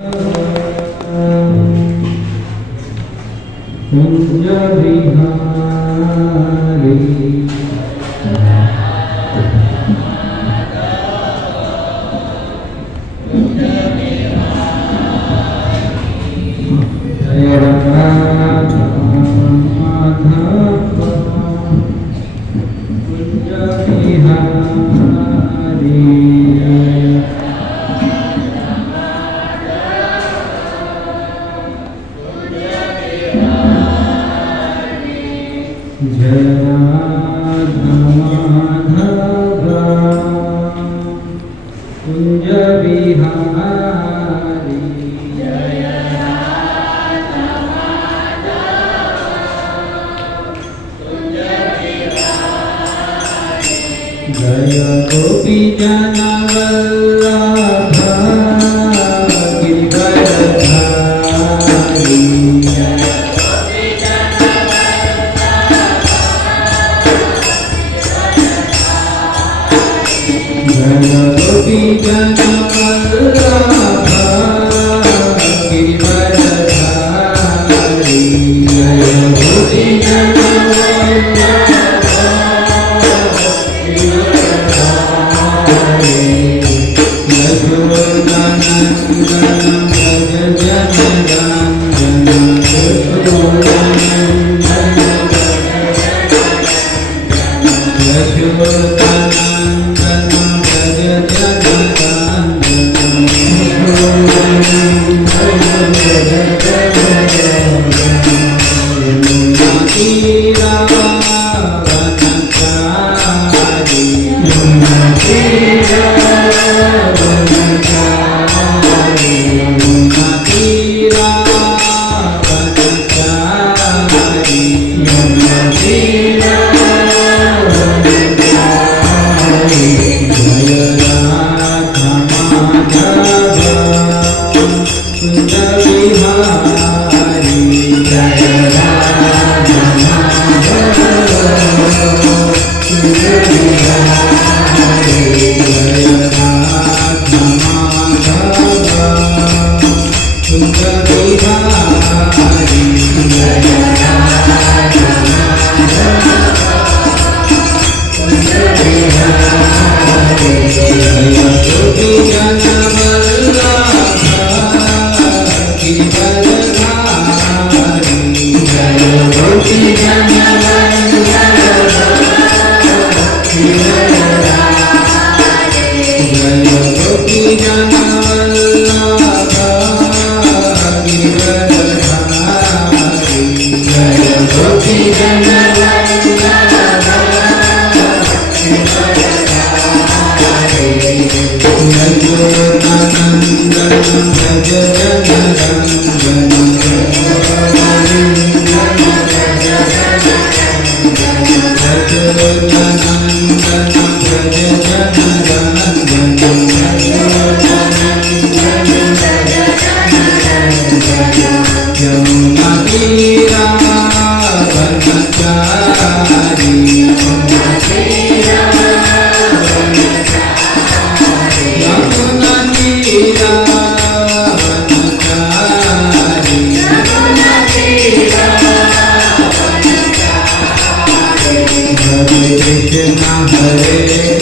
कुंज बिहारी जय राधा माधव कुंज बिहारी जय राधा माधव कुंज बिहारी जय राधा माधव कुंज बिहारी जय गोपी जन वल्लभ गिरिवरधारी जय गोपी जन वल्लभ गिरिवरधारी जय गोपी जन वल्लभ गिरिवरधारी यशोदानंदन भज जनरंजन Yashodanandan Hare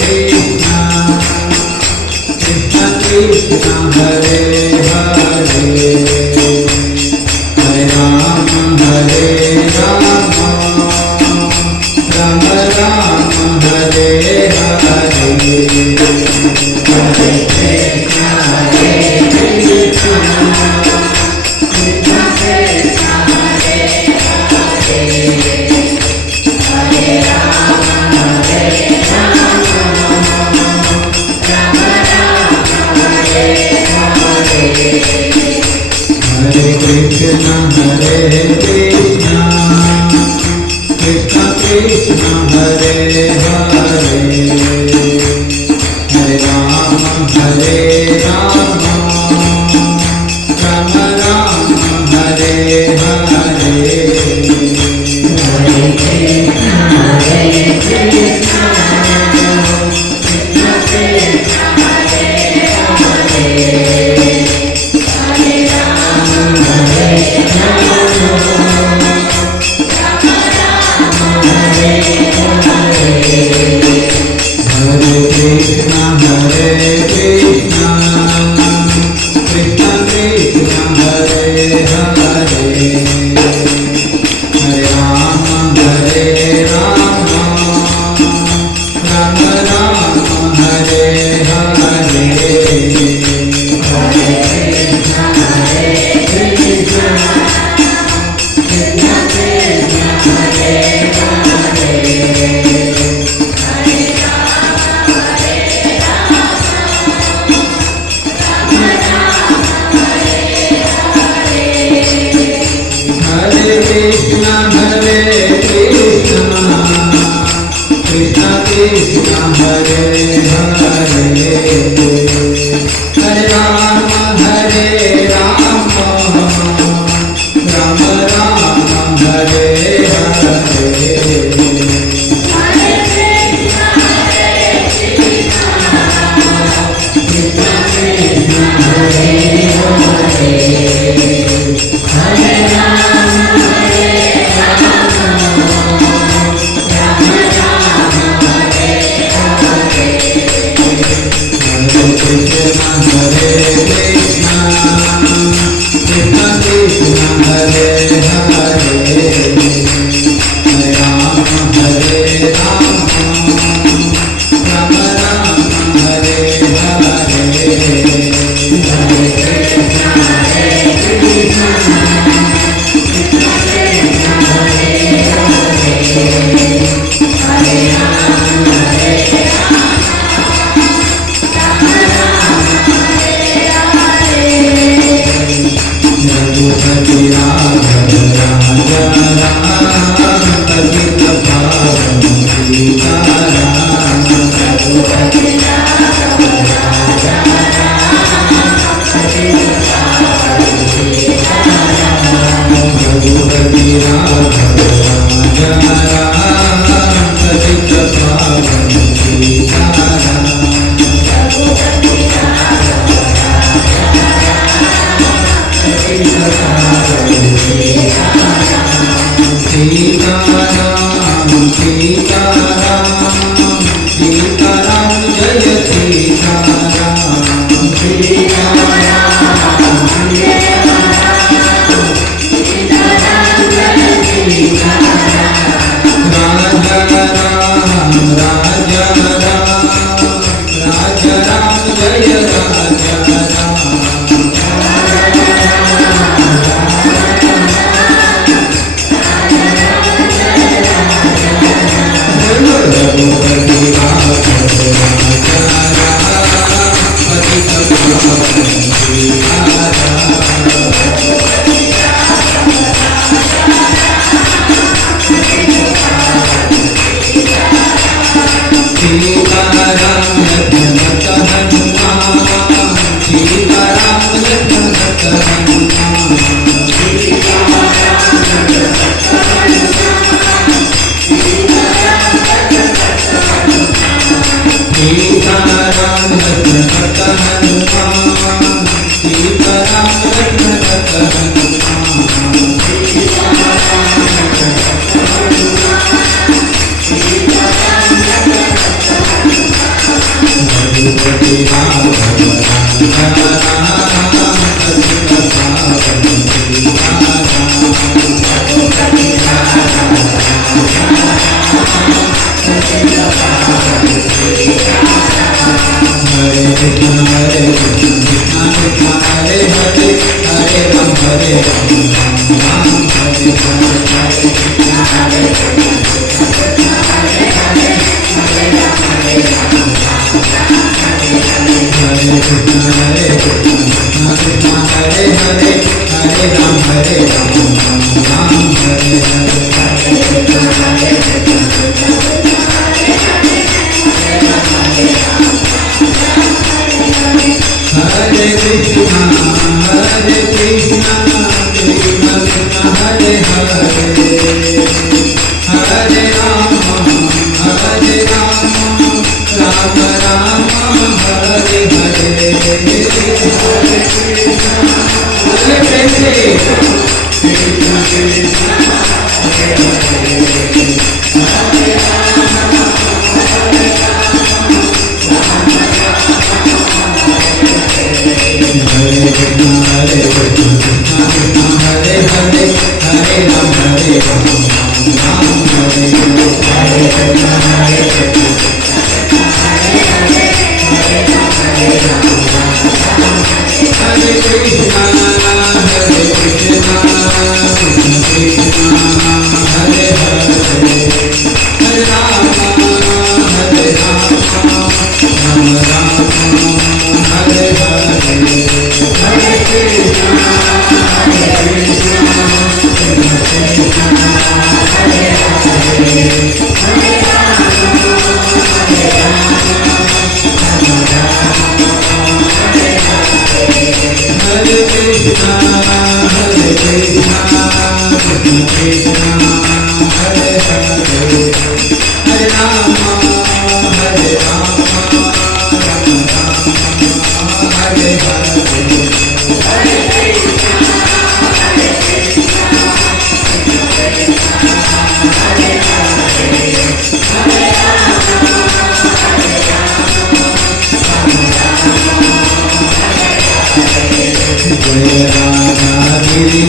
Hare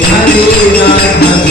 Hare Rama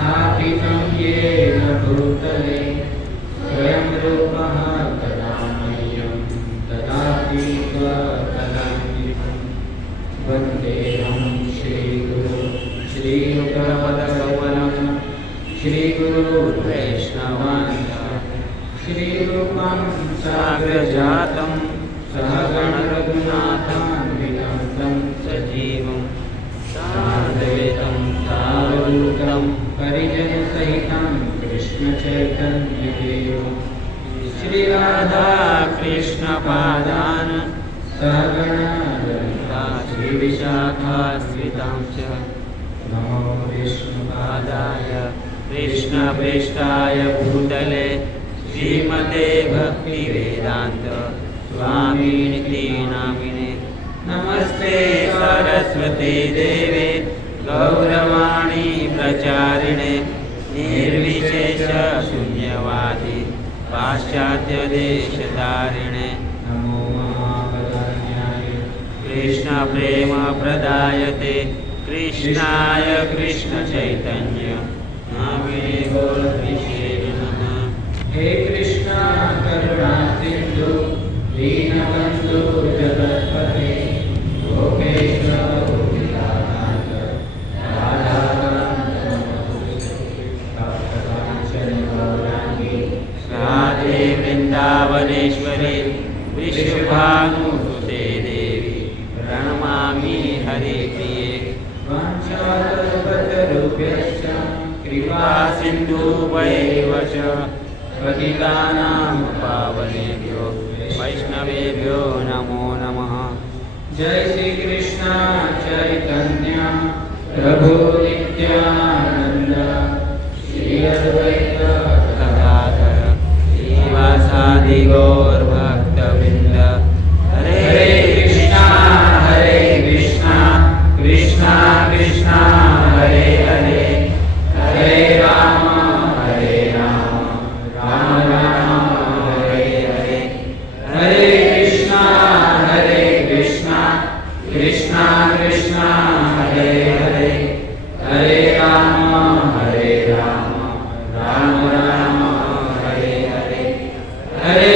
स्थापितं येन भूतले स्वयं रूपः तदा मह्यं ददाति स्वपदान्तिकं वन्देऽहं श्रीगुरु श्रीयुगपदकमलं श्रीगुरुवैष्णवांश्च श्रीरूपं साग्रजातं सहगणरघुनाथान्वितं तं सजीवं साद्वैतं सावधूतं परिजनसहितं कृष्णचैतन्यदेवं श्रीराधाकृष्णपादान् सहगणा ललिता श्रीविशाखाश्रितां च नमो विष्णुपादाय कृष्णप्रेष्ठाय भूतले श्रीमते भक्तिवेदान्त स्वामिनिति नामिने नमस्ते सरस्वती देवे गौरवाणी प्रचारिणे निर्विशेष शून्यवादी पाश्चात्यदेशधारिणे नमो महावदान्याय कृष्ण प्रेम प्रदायते कृष्णाय कृष्ण चैतन्य नामिने गौरविषे नमः। हे कृष्णा करुणा सिंधु दीनबंधु जगत्पते गोपेश गोपिकानाथ राधाकांत भक्तकांचन गौरांगी राधे वृंदावनेश्वरी विश्वभानुसुते देवी प्रणमामि हरिप्रिये वाञ्छाकल्पतरुभ्यश्च कृपा सिन्धुभ्यैव च पतितानां पावनेभ्यो वैष्णवेभ्यो नमो नमः। जय श्री कृष्ण चैतन्य प्रभु नित्यानंद श्री अद्वैत गदाधर श्रीवासादि गौरभक्तवृंद हरे कृष्णा कृष्णा कृष्णा हरे हरे हरे राम राम राम हरे हरे हरे कृष्णा कृष्णा कृष्णा हरे हरे हरे राम राम राम हरे हरे हरे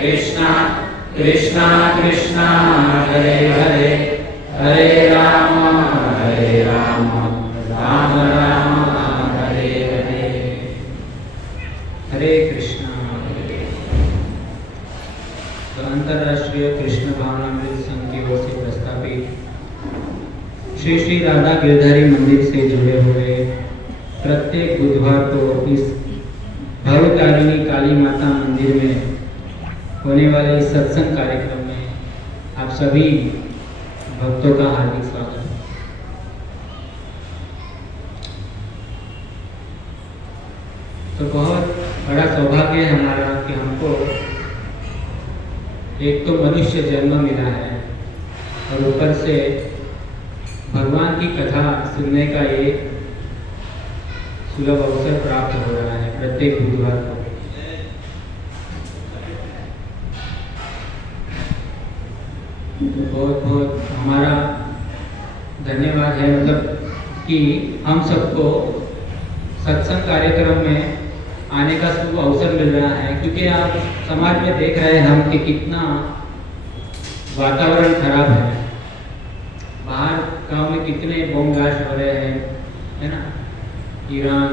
कृष्णा कृष्णा कृष्णा हरे हरे हरे राम राम राम हरे हरे हरे कृष्णा। तो अंतर्राष्ट्रीय कृष्ण भावनामृत संघ की ओर से प्रस्तावित श्री श्री राधा गिरधारी मंदिर से जुड़े हुए प्रत्येक बुधवार को इस भवतारिणी काली माता मंदिर में होने वाले इस सत्संग कार्यक्रम में आप सभी भक्तों का हार्दिक स्वागत है। तो बहुत बड़ा सौभाग्य है हमारा कि हमको एक तो मनुष्य जन्म मिला है और ऊपर से भगवान की कथा सुनने का ये सुलभ अवसर प्राप्त हो रहा है प्रत्येक बुधवार को। तो बहुत बहुत हमारा धन्यवाद है मतलब कि हम सबको सत्संग कार्यक्रम में आने का शुभ अवसर मिल रहा है, क्योंकि आप समाज में देख रहे हैं हम कि कितना वातावरण खराब है। बाहर गांव में कितने बम ब्लास्ट हो रहे हैं, है ना, ईरान,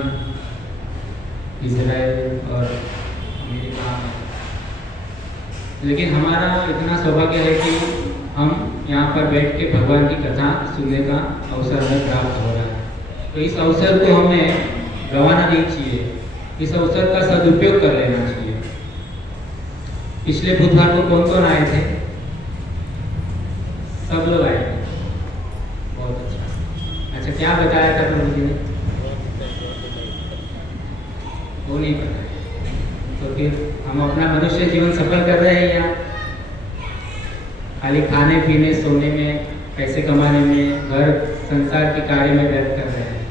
इजराइल और अमेरिका में। लेकिन हमारा इतना सौभाग्य है कि हम यहाँ पर बैठ के भगवान की कथा सुनने का अवसर हमें प्राप्त हो रहा है। तो इस अवसर को हमें गंवाना नहीं चाहिए, इस अवसर का सदुपयोग कर लेना चाहिए। पिछले बुधवार को कौन कौन आए थे? सब लोग आए थे, बहुत अच्छा। अच्छा, क्या बताया था प्रभु जी ने? वो नहीं पता। तो फिर हम अपना मनुष्य जीवन सफल कर रहे हैं या खाली खाने पीने सोने में पैसे कमाने में घर संसार के कार्य में व्यर्थ कर रहे हैं?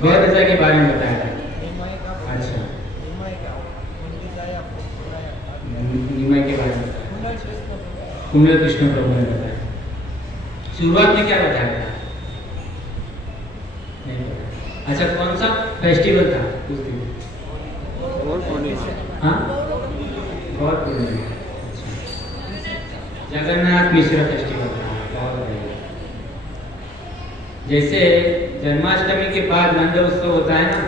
गौ दशा के बारे में बताया था। अच्छा, निमाई के बारे में बताया, कुंडल कृष्ण प्रभु ने बताया। शुरुआत में क्या बताया था? अच्छा, कौन सा फेस्टिवल था उस दिन? गौर पूर्णिमा। हाँ, गौर पूर्णिमा। जगन्नाथ मिश्र फेस्टिवल था। बहुत बढ़िया। जैसे जन्माष्टमी के बाद नंद उत्सव होता है ना,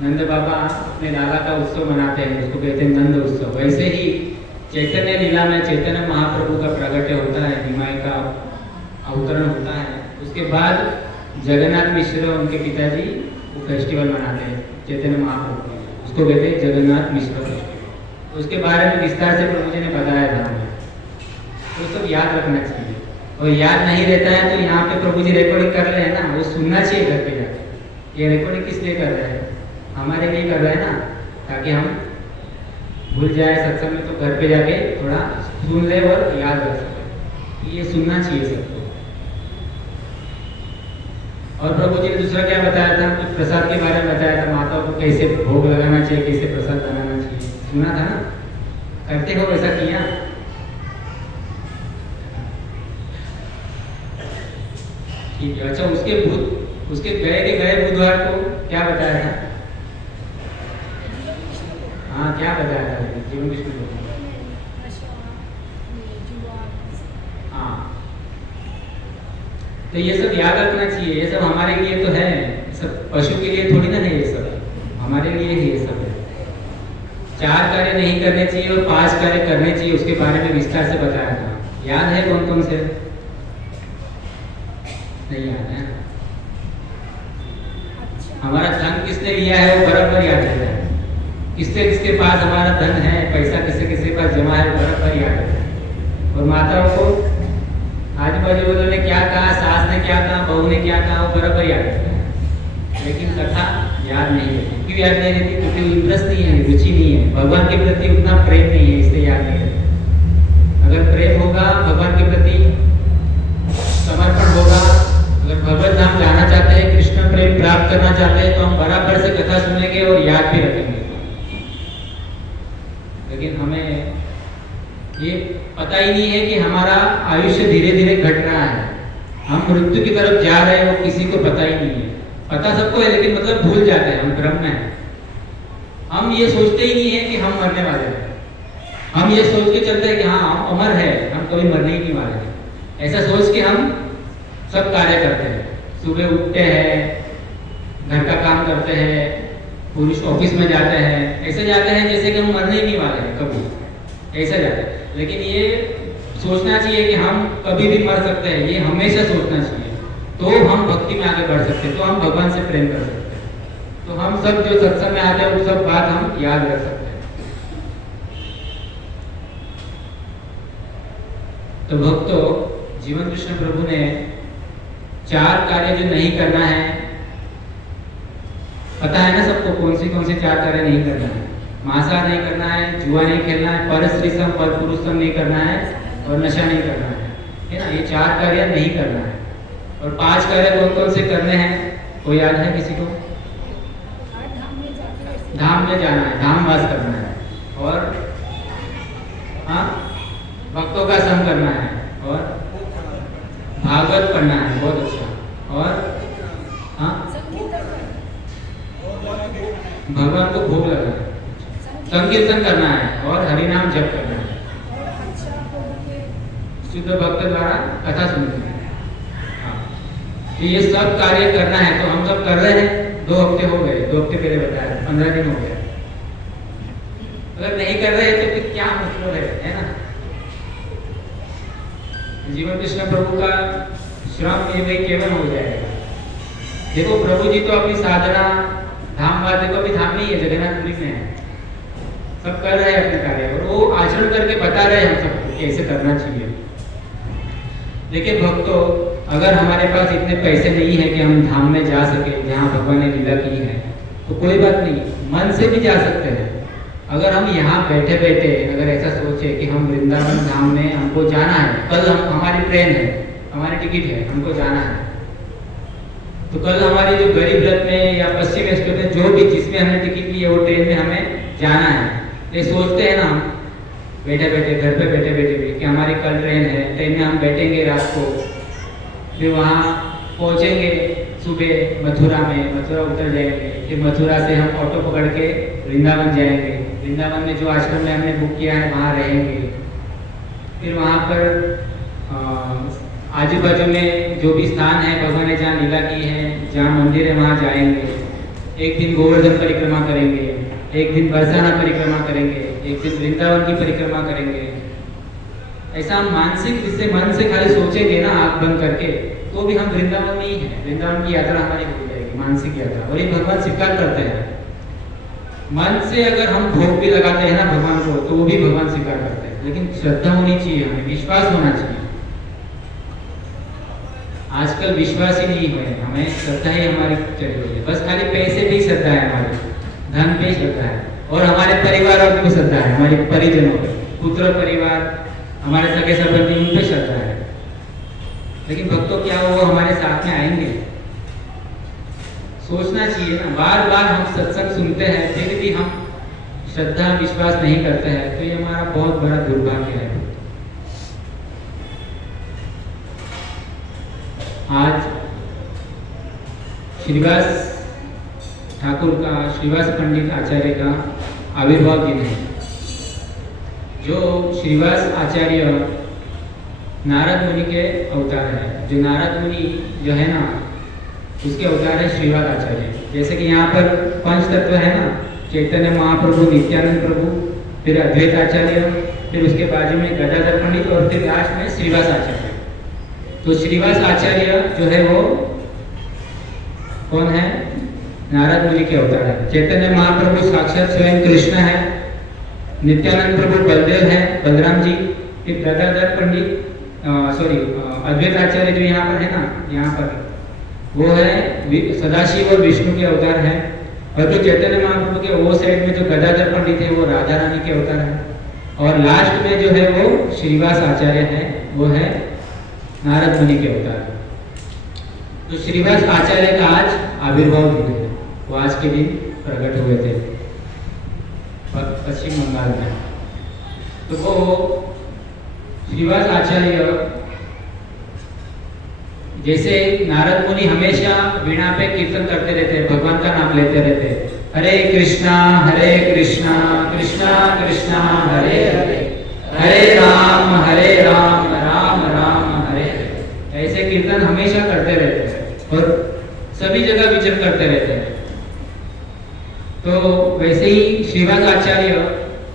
नंद बाबा अपने लाला का उत्सव मनाते हैं, उसको कहते हैं नंद उत्सव। वैसे ही चैतन्य लीला में चैतन्य महाप्रभु का प्रगट्य होता है, निमाय का अवतरण होता है। उसके बाद जगन्नाथ मिश्र उनके पिताजी वो फेस्टिवल मनाते हैं चैतन्य महाप्रभु, उसको कहते हैं जगन्नाथ मिश्र फेस्टिवल। तो उसके बारे में विस्तार से प्रभु जी ने बताया था हमें, तो सब याद रखना चाहिए। और याद नहीं रहता है तो यहाँ पे प्रभु जी रिकॉर्डिंग कर रहे हैं ना, वो सुनना चाहिए घर पे जाके। ये रिकॉर्डिंग किस लिए कर रहे हैं? हमारे लिए कर रहे हैं ना, ताकि हम भूल जाए सत्संग में, तो घर पे जाके थोड़ा सुन ले और याद रख सके। ये सुनना चाहिए सबको। और प्रभु जी ने दूसरा क्या बताया था? कुछ प्रसाद के बारे में बताया था, माताओं को कैसे भोग लगाना चाहिए, कैसे प्रसाद बनाना चाहिए, सुना था ना? करते हो वैसा किया? ठीक है। अच्छा, उसके गए बुधवार को क्या बताया था? हाँ, क्या बताया था? जीवन कृष्ण को। हाँ, तो ये सब याद रखना चाहिए। ये सब हमारे लिए तो है, सब पशु के लिए थोड़ी ना है, ये सब हमारे लिए ही ये सब है। 4 कार्य नहीं करने चाहिए और 5 कार्य करने चाहिए, उसके बारे में विस्तार से बताया था। याद है कौन कौन से? नहीं याद है? हमारा धन किसने लिया है वो बराबर याद रहता है। किसके पास हमारा धन है, पैसा किसके पास जमा है, वो बराबर याद रहता है। और माताओं को आजू बाजू वालों ने क्या कहा, सास ने क्या कहा, बहू ने क्या कहा, वो बराबर याद रहता है। लेकिन कथा याद नहीं रहती। क्यों याद नहीं रहती? क्योंकि इंटरेस्ट नहीं है, रुचि नहीं है, भगवान के प्रति उतना प्रेम नहीं है, इसलिए याद नहीं रहता। अगर प्रेम होगा, भगवान के प्रति समर्पण होगा, अगर भगवत धाम जाना चाहते हैं, कृष्ण प्रेम प्राप्त करना चाहते हैं, तो हम बराबर से कथा सुनेंगे और याद भी रखेंगे। लेकिन हमें ये पता ही नहीं है कि हमारा आयुष्य धीरे धीरे घट रहा है, हम मृत्यु की तरफ जा रहे हैं, वो किसी को पता ही नहीं है। पता सबको है, लेकिन मतलब भूल जाते हैं, हम भ्रम में हैं। हम ये सोचते ही नहीं है कि हम मरने वाले हैं। हम ये सोच के चलते हैं कि हाँ हम अमर है, हम कभी मरने ही नहीं वाले हैं। ऐसा सोच के हम सब कार्य करते हैं। सुबह उठते हैं, घर का काम करते हैं, पुरुष ऑफिस में जाते हैं, ऐसे जाते हैं जैसे कि हम मरने ही नहीं वाले हैं कभी, ऐसे जाते हैं। लेकिन ये सोचना चाहिए कि हम कभी भी मर सकते हैं, ये हमेशा सोचना चाहिए। तो हम भक्ति में आगे बढ़ सकते हैं, तो हम भगवान से प्रेम कर सकते हैं, तो हम सब जो सत्संग में आते हैं वो सब बात हम याद रख सकते हैं। तो भक्तों, जीवन कृष्ण प्रभु ने 4 कार्य जो नहीं करना है, पता है ना सबको कौन से 4 कार्य नहीं करना है? मांसाहार नहीं करना है, जुआ नहीं खेलना है, पर स्त्री सम पर पुरुष सम नहीं करना है, और नशा नहीं करना है ना? ये 4 कार्य नहीं करना है। और 5 कार्य कौन से करने हैं? कोई याद है किसी को? धाम में जाना है, धाम वास करना है, और हाँ भक्तों का संग करना है, और भागवत पढ़ना है, बहुत अच्छा, और हाँ भगवान को भोग लगाना है, संकीर्तन करना है, और हरि नाम जप करना है, शुद्ध भक्त द्वारा कथा सुननी है। हाँ, ये सब कार्य करना है। तो हम सब कर रहे हैं। 2 हफ्ते हो गए, 2 हफ्ते पहले बताया, 15 दिन हो गया। अगर नहीं कर रहे तो फिर क्या मतलब है ना? जीवन कृष्ण प्रभु का श्रम ये भाई केवल हो जाएगा। देखो प्रभु जी तो अपनी साधना धाम वास, देखो अभी धाम नहीं है, जगन्नाथपुरी में है, सब कर रहे हैं अपने कार्य, और वो आचरण करके बता रहे हैं हम सबको कैसे करना चाहिए। देखिए भक्तों, अगर हमारे पास इतने पैसे नहीं है कि हम धाम में जा सके जहाँ भगवान ने लीला की है, तो कोई बात नहीं, मन से भी जा सकते हैं। अगर हम यहाँ बैठे बैठे अगर ऐसा सोचे कि हम वृंदावन धाम में हमको जाना है, कल हमारी ट्रेन है, हमारी टिकट है, हमको जाना है, तो कल हमारी जो गरीब रथ में या पश्चिम एक्सप्रेस में जो भी जिसमें हमने टिकट ली है वो ट्रेन में हमें जाना है, ये सोचते हैं ना हम बैठे बैठे, घर पे बैठे बैठे भी कि हमारी कल ट्रेन है, ट्रेन में हम बैठेंगे रात को, फिर वहाँ पहुंचेंगे सुबह मथुरा में, मथुरा उतर जाएंगे, फिर मथुरा से हम ऑटो पकड़ के वृंदावन जाएंगे। वृंदावन में जो आश्रम में हमने बुक किया है वहाँ रहेंगे। फिर वहाँ पर आजू बाजू में जो भी स्थान है भगवान ने जहाँ लीला की है, जहाँ मंदिर है वहाँ जाएंगे। एक दिन गोवर्धन परिक्रमा करेंगे, एक दिन बरसाना परिक्रमा करेंगे, एक दिन वृंदावन की परिक्रमा करेंगे। ऐसा हम मानसिक जिससे मन से खाली सोचेंगे ना आँख बंद करके, तो भी हम वृंदावन में ही है। वृंदावन की यात्रा हमारी हो जाएगी, मानसिक यात्रा, और ये भगवान स्वीकार करते हैं। मन से अगर हम भोग भी लगाते हैं ना भगवान को, तो वो भी भगवान स्वीकार करते हैं। लेकिन श्रद्धा होनी चाहिए, हमें विश्वास होना चाहिए। आजकल विश्वास ही नहीं है, हमें श्रद्धा ही हमारी चली हुई है। बस खाली पैसे पे ही श्रद्धा है हमारी, धन पे ही श्रद्धा है, और हमारे परिवारों पे श्रद्धा है, हमारे परिजनों पे, पुत्र परिवार, हमारे सगे संबंधी, उन पे श्रद्धा है। लेकिन भक्तों क्या वो हमारे साथ में आएंगे? सोचना चाहिए ना। बार बार हम सत्संग सुनते हैं फिर भी हम श्रद्धा विश्वास नहीं करते हैं, तो ये हमारा बहुत बड़ा दुर्भाग्य है। आज श्रीवास ठाकुर का, श्रीवास पंडित आचार्य का आविर्भाव दिन है। जो श्रीवास आचार्य नारद मुनि के अवतार है। जो नारद मुनि जो है ना, उसके अवतार है श्रीवास आचार्य। जैसे कि यहाँ पर पंच तत्व है ना, चैतन्य महाप्रभु, नित्यानंद प्रभु, फिर अद्वैत आचार्य, फिर उसके बाजू में गदाधर पंडित, और फिर लास्ट में श्रीवास आचार्य। तो श्रीवास आचार्य जो है वो कौन है? नारद मुनि के अवतार है। चैतन्य महाप्रभु साक्षात स्वयं कृष्ण है। नित्यानंद प्रभु बलदेव है, बलराम जी। फिर गदाधर पंडित अद्वैत आचार्य जो यहाँ पर है ना, यहाँ पर वो है सदाशिव और विष्णु के अवतार है। और जो चैतन्य महाप्रभु के वो साइड में जो गदाधर पंडित है वो राधा रानी के अवतार है। और लास्ट में जो है वो श्रीवास आचार्य है, वो है नारद मुनि के अवतार। तो श्रीवास आचार्य का आज आविर्भाव दिन है। वो आज के दिन प्रकट हुए थे पश्चिम बंगाल में। तो वो श्रीवास आचार्य, जैसे नारद मुनि हमेशा वीणा पे कीर्तन करते रहते, भगवान का नाम लेते रहते, हरे कृष्णा कृष्णा कृष्णा हरे हरे, हरे राम राम राम हरे हरे। ऐसे कीर्तन हमेशा करते रहते हैं और सभी जगह विचरण करते रहते हैं। तो वैसे ही श्रीवास आचार्य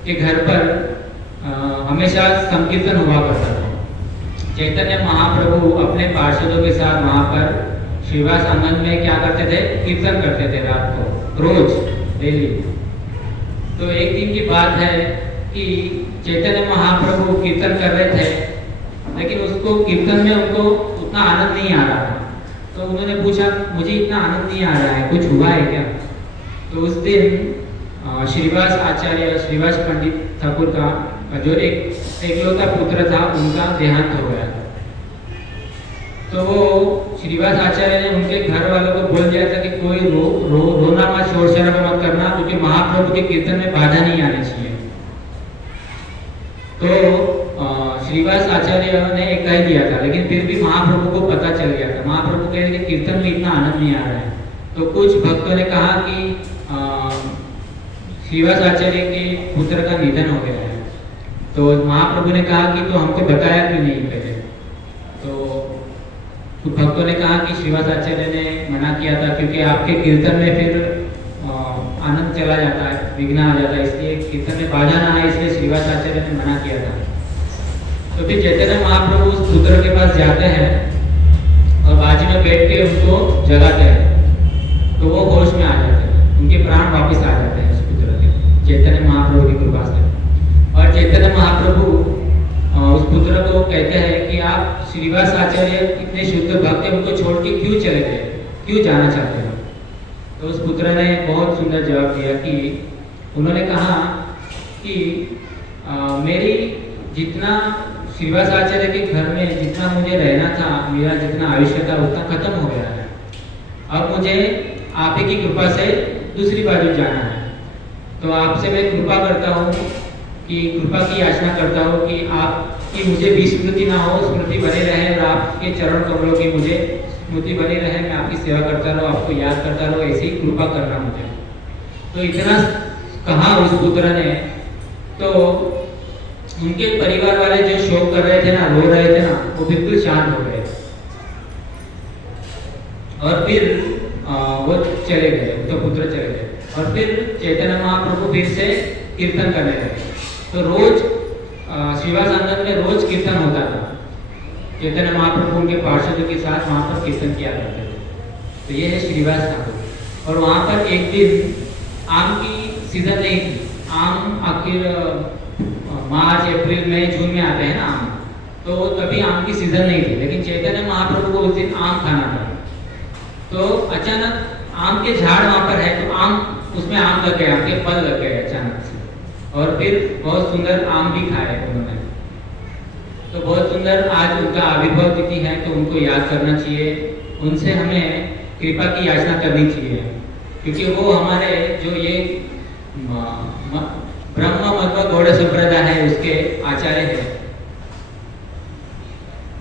के घर पर हमेशा संकीर्तन हुआ करता था। चैतन्य महाप्रभु अपने पार्षदों के साथ वहाँ पर श्रीवास आंगन में क्या करते थे? कीर्तन करते थे रात को, रोज, डेली। तो एक दिन की बात है कि चैतन्य महाप्रभु कीर्तन कर रहे थे, लेकिन उसको कीर्तन में उनको उतना आनंद नहीं आ रहा था। तो उन्होंने पूछा, मुझे इतना आनंद नहीं आ रहा है, कुछ हुआ है क्या? तो उस दिन श्रीवास आचार्य, श्रीवास पंडित ठाकुर का जो एकलौता पुत्र था, उनका देहांत हो गया। तो वो श्रीवास आचार्य ने उनके घर वालों को बोल दिया था कि कोई रोना मत, शोर शराबा मत करना, क्योंकि महाप्रभु के कीर्तन में बाधा नहीं आनी चाहिए। तो श्रीवास आचार्य ने कह दिया था, लेकिन फिर भी महाप्रभु को पता चल गया था। महाप्रभु कह रहे कि कीर्तन में इतना आनंद नहीं आ रहा है। तो कुछ भक्तों ने कहा कि श्रीवास आचार्य के पुत्र का निधन हो गया है। तो महाप्रभु ने कहा कि तो हमको बताया क्यों नहीं पहले? तो कुछ भक्तों ने कहा कि श्रीवास आचार्य ने मना किया था, क्योंकि आपके कीर्तन में फिर आनंद चला जाता है, विघ्न आ जाता है, इसलिए कीर्तन में बाधा ना आए, इसलिए श्रीवास आचार्य ने मना किया था। तो फिर चैतन्य महाप्रभु उस पुत्र के पास जाते हैं और बाजू में बैठ के उनको जगाते हैं। तो वो होश में आ जाते हैं, उनके प्राण वापिस आ जाते हैं उस पुत्र के, चैतन्य महाप्रभु की कृपा से। और चैतन्य महाप्रभु उस पुत्र को कहते हैं कि आप श्रीवास आचार्य इतने शुद्ध भक्त हैं, उनको छोड़ के क्यों चले गए, क्यों जाना चाहते हो? तो उस पुत्र ने बहुत सुंदर जवाब दिया कि उन्होंने कहा कि मेरी जितना श्रीवास आचार्य के घर में जितना मुझे रहना था, मेरा जितना आयुष्य था, उतना खत्म हो गया है। अब मुझे आप ही की कृपा से दूसरी बाजू जाना है। तो आपसे मैं कृपा करता हूँ कि कृपा की याचना करता हूँ कि आपकी मुझे विस्मृति ना हो, स्मृति बने रहे और आपके चरण कमलों की मुझे स्मृति बनी रहे, मैं आपकी सेवा करता रहूँ, आपको याद करता रहूँ, ऐसी ही कृपा करना मुझे। तो इतना कहा उस पुत्र ने, तो उनके परिवार वाले जो शोक कर रहे थे ना, रो रहे थे ना, वो बिल्कुल शांत हो गए। और फिर वो चले गए, तो पुत्र चले गए। और फिर चैतन्य महाप्रभु फिर से कीर्तन करने लगे। तो रोज श्रीवास आनंद में रोज कीर्तन होता था। चैतन्य महाप्रभु उनके पार्षदों के साथ वहाँ पर कीर्तन किया करते थे। तो ये है श्रीवास ठाकुर। और वहाँ पर एक दिन आम की सीजन नहीं थी। आम आखिर मार्च, अप्रैल, मई, जून में आते हैं ना आम, तो तभी आम की सीजन नहीं थी। लेकिन चैतन्य महाप्रभु को उस दिन आम खाना था। तो अचानक आम के झाड़ वहाँ पर है, तो आम उसमें आम लग गए, आम के फल लग गए अचानक से। और फिर बहुत सुंदर आम भी खाए उन्होंने। तो बहुत सुंदर आज उनका आविर्भाव तिथि है, तो उनको याद करना चाहिए। उनसे हमें कृपा की याचना करनी चाहिए, क्योंकि वो हमारे जो ये ब्रह्म मध्व गौड़ संप्रदाय है उसके आचार्य है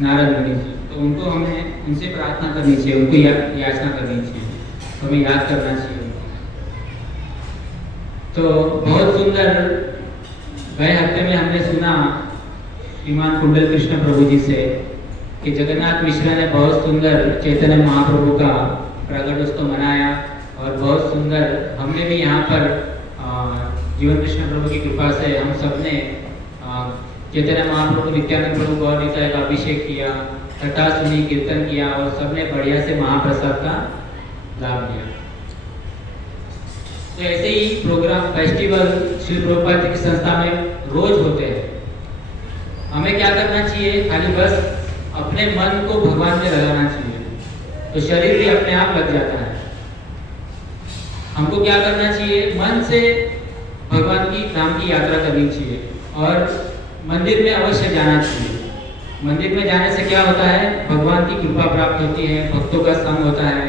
नारद मुनि जी। तो उनको हमें उनसे प्रार्थना करनी चाहिए, उनको याचना करनी चाहिए, हमें याद करना चाहिए। तो बहुत सुंदर गए हफ्ते में हमने सुना श्रीमान कुंडल कृष्ण प्रभु जी से कि जगन्नाथ मिश्रा ने बहुत सुंदर चैतन्य महाप्रभु का प्रकटोत्सव मनाया। और बहुत सुंदर हमने भी यहाँ पर जीवन कृष्ण प्रभु की कृपा से हम सब ने चैतन्य महाप्रभु नित्यानंद प्रभु गौर निताय का अभिषेक किया, कथा सुनी, कीर्तन किया और सबने बढ़िया से महाप्रसाद का लाभ लिया। तो ऐसे ही प्रोग्राम फेस्टिवल श्री प्रभुपाद की संस्था में रोज होते हैं। हमें क्या करना चाहिए, खाली बस अपने मन को भगवान में लगाना चाहिए, तो शरीर भी अपने आप लग जाता है। हमको क्या करना चाहिए, मन से भगवान की नाम की यात्रा करनी चाहिए और मंदिर में अवश्य जाना चाहिए। मंदिर में जाने से क्या होता है, भगवान की कृपा प्राप्त होती है, भक्तों का संग होता है।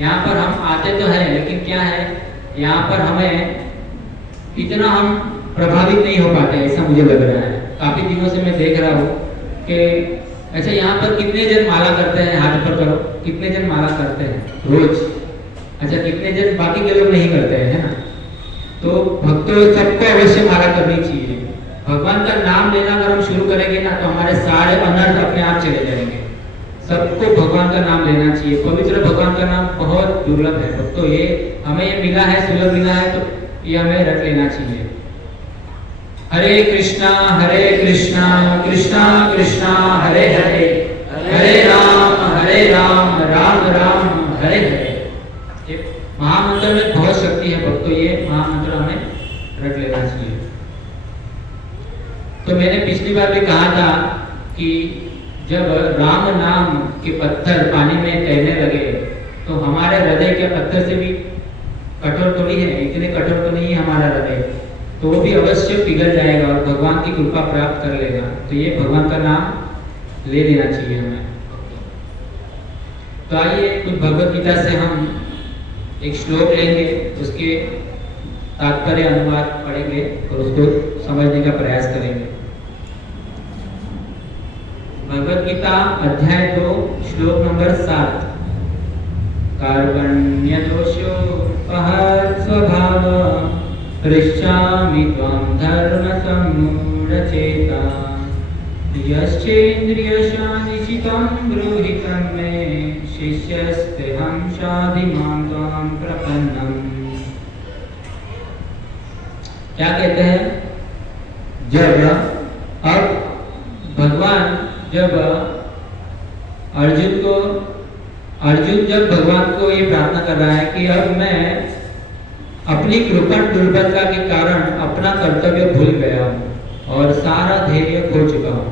यहाँ पर हम आते तो हैं, लेकिन क्या है, यहाँ पर हमें इतना हम प्रभावित नहीं हो पाते, ऐसा मुझे लग रहा है। काफी दिनों से मैं देख रहा हूँ कि अच्छा यहाँ पर कितने जन माला करते हैं, हाथ पर करो, कितने जन माला करते हैं रोज। अच्छा कितने जन बाकी के लोग नहीं करते हैं, है ना। तो भक्तों सबको अवश्य माला करनी चाहिए। भगवान का नाम लेना अगर हम शुरू करेंगे ना, तो हमारे सारे अनर्थ अपने आप चले जाएंगे। सबको भगवान का नाम लेना चाहिए। पवित्र भगवान का नाम बहुत दुर्लभ है भक्तों, ये हमें ये मिला है, सुलभ मिला है, तो ये हमें रट लेना चाहिए। हरे कृष्णा कृष्णा कृष्णा हरे हरे, हरे राम राम राम हरे हरे। महामंत्र में बहुत शक्ति है भक्तों, ये महामंत्र हमें रट लेना चाहिए। तो मैंने पिछली बार भी कहा था कि जब राम नाम के पत्थर पानी में तैरने लगे, तो हमारे हृदय के पत्थर से भी कठोर तो नहीं है, इतने कठोर तो नहीं है हमारा हृदय, तो वो भी अवश्य पिघल जाएगा और भगवान की कृपा प्राप्त कर लेगा। तो ये भगवान का नाम ले लेना चाहिए हमें। तो आइए कुछ भगवत गीता से हम एक श्लोक लेंगे, उसके तात्पर्य अनुवाद पढ़ेंगे और उसको समझने का प्रयास करेंगे। भगवत गीता अध्याय 2 श्लोक नंबर 7। कार्पण्य दोषोपहत स्वभाव पृच्छामि त्वां धर्म सम्मूढचेता यश्चेन्द्रियशानिचितं ब्रूहि तन्मे शिष्यस्तेऽहं शाधिमां त्वां प्रपन्नम्। क्या कहते हैं, जब अब भगवान जब अर्जुन जब भगवान को ये प्रार्थना कर रहा है कि अब मैं अपनी कृपण दुर्बलता के कारण अपना कर्तव्य भूल गया हूँ और सारा धैर्य खो चुका हूँ।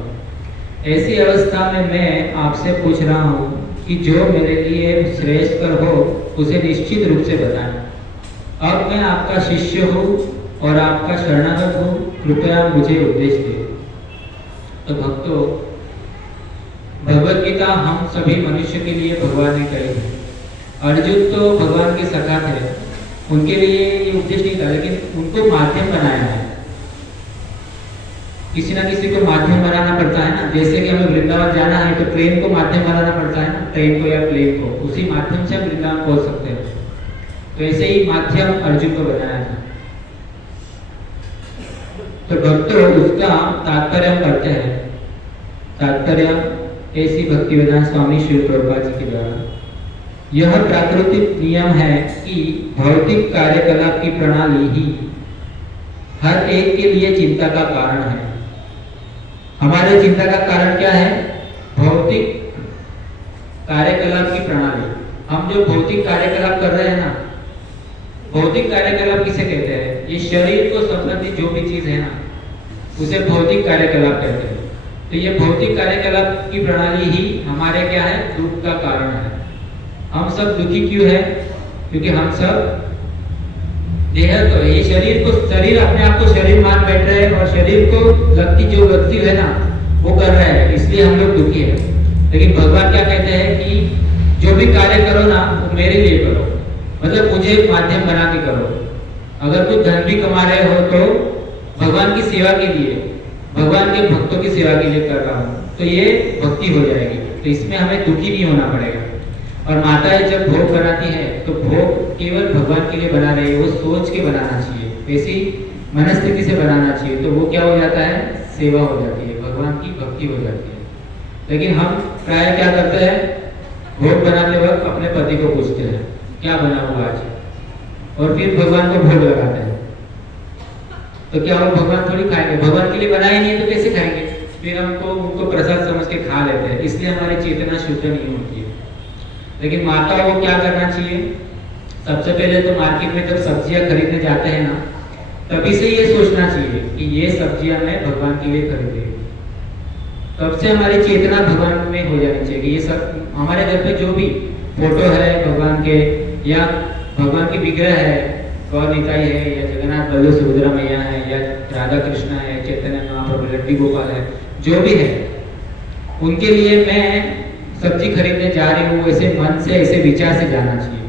ऐसी अवस्था में मैं आपसे पूछ रहा हूँ कि जो मेरे लिए श्रेष्ठकर हो उसे निश्चित रूप से बताएं। अब मैं आपका शिष्य हूँ और आपका शरणागत हूँ, कृपया मुझे उपदेश दे। तो भक्तों, भगवत गीता हम सभी मनुष्य के लिए भगवान ने कही है। अर्जुन तो भगवान के सखा थे, उनके लिए ये उपदेश नहीं था, लेकिन उनको माध्यम बनाया है। किसी ना किसी को माध्यम बनाना पड़ता है ना। जैसे कि हमें वृंदावन जाना है तो ट्रेन को माध्यम बनाना पड़ता है ना, ट्रेन को या प्लेन को, उसी माध्यम से हम वृंदावन पहुंच सकते हैं। तो ऐसे ही माध्यम अर्जुन को बनाया था। तो भक्तों उसका तात्पर्य हम करते हैं। तात्पर्य ऐसी भक्तिवेदांत स्वामी श्री प्रभुपाद जी के द्वारा यह प्राकृतिक नियम है कि भौतिक कार्यकलाप की प्रणाली ही हर एक के लिए चिंता का कारण है। हमारे चिंता का कारण क्या है? भौतिक कार्यकलाप की प्रणाली। हम जो भौतिक कार्यकलाप कर रहे हैं ना, भौतिक कार्यकलाप किसे कहते हैं? ये शरीर को संबंधित जो भी चीज है ना, उसे भौतिक कार्यकलाप कहते हैं। तो ये भौतिक कार्यकलाप की प्रणाली ही हमारे क्या है? दुख का कारण है। हम सब दुखी क्यों है? क्योंकि हम सब देह को, ये शरीर को, शरीर अपने आप को शरीर मान बैठ रहे हैं और शरीर को लगती जो गति है ना वो कर रहे हैं, इसलिए हम लोग दुखी है। लेकिन भगवान क्या कहते हैं कि जो भी कार्य करो ना वो मेरे लिए करो, मतलब मुझे एक माध्यम बना के करो। अगर कुछ धन भी कमा रहे हो तो भगवान की सेवा के लिए, भगवान के भक्तों की सेवा के लिए कर रहा हूँ, तो ये भक्ति हो जाएगी। तो इसमें हमें दुखी नहीं होना पड़ेगा। और माताएं जब भोग बनाती है तो भोग केवल भगवान के लिए बना रही है, वो सोच के बनाना चाहिए, वैसी मनस्थिति से बनाना चाहिए। तो वो क्या हो जाता है? सेवा हो जाती है, भगवान की भक्ति हो जाती है। लेकिन हम प्राय क्या करते हैं? भोग बनाते वक्त अपने पति को पूछते हैं क्या बना हुआ आज, और फिर भगवान को भोग लगाते हैं। तो क्या वो भगवान थोड़ी खाएंगे? भगवान के लिए बनाए नहीं है तो कैसे खाएंगे? फिर हमको उनको प्रसाद समझ के खा लेते हैं, इसलिए हमारी चेतना शुद्ध नहीं होती है। लेकिन माता को क्या करना चाहिए? सबसे पहले तो मार्केट में जब सब्जियां खरीदने जाते हैं ना, तभी से ये सोचना चाहिए कि ये सब्जियां मैं भगवान के लिए खरीदी। तब से हमारी चेतना भगवान में हो जानी चाहिए। ये सब हमारे घर पे जो भी फोटो है भगवान के, या भगवान के विग्रह है, गौर निताई है, या जगन्नाथ बलदेव सुभद्रा मैया है, या राधा कृष्ण है, चैतन्य महाप्रभु, लड्डू गोपाल है, जो भी है, उनके लिए मैं सब्जी खरीदने जा रही हूँ, ऐसे मन से, ऐसे विचार से जाना चाहिए।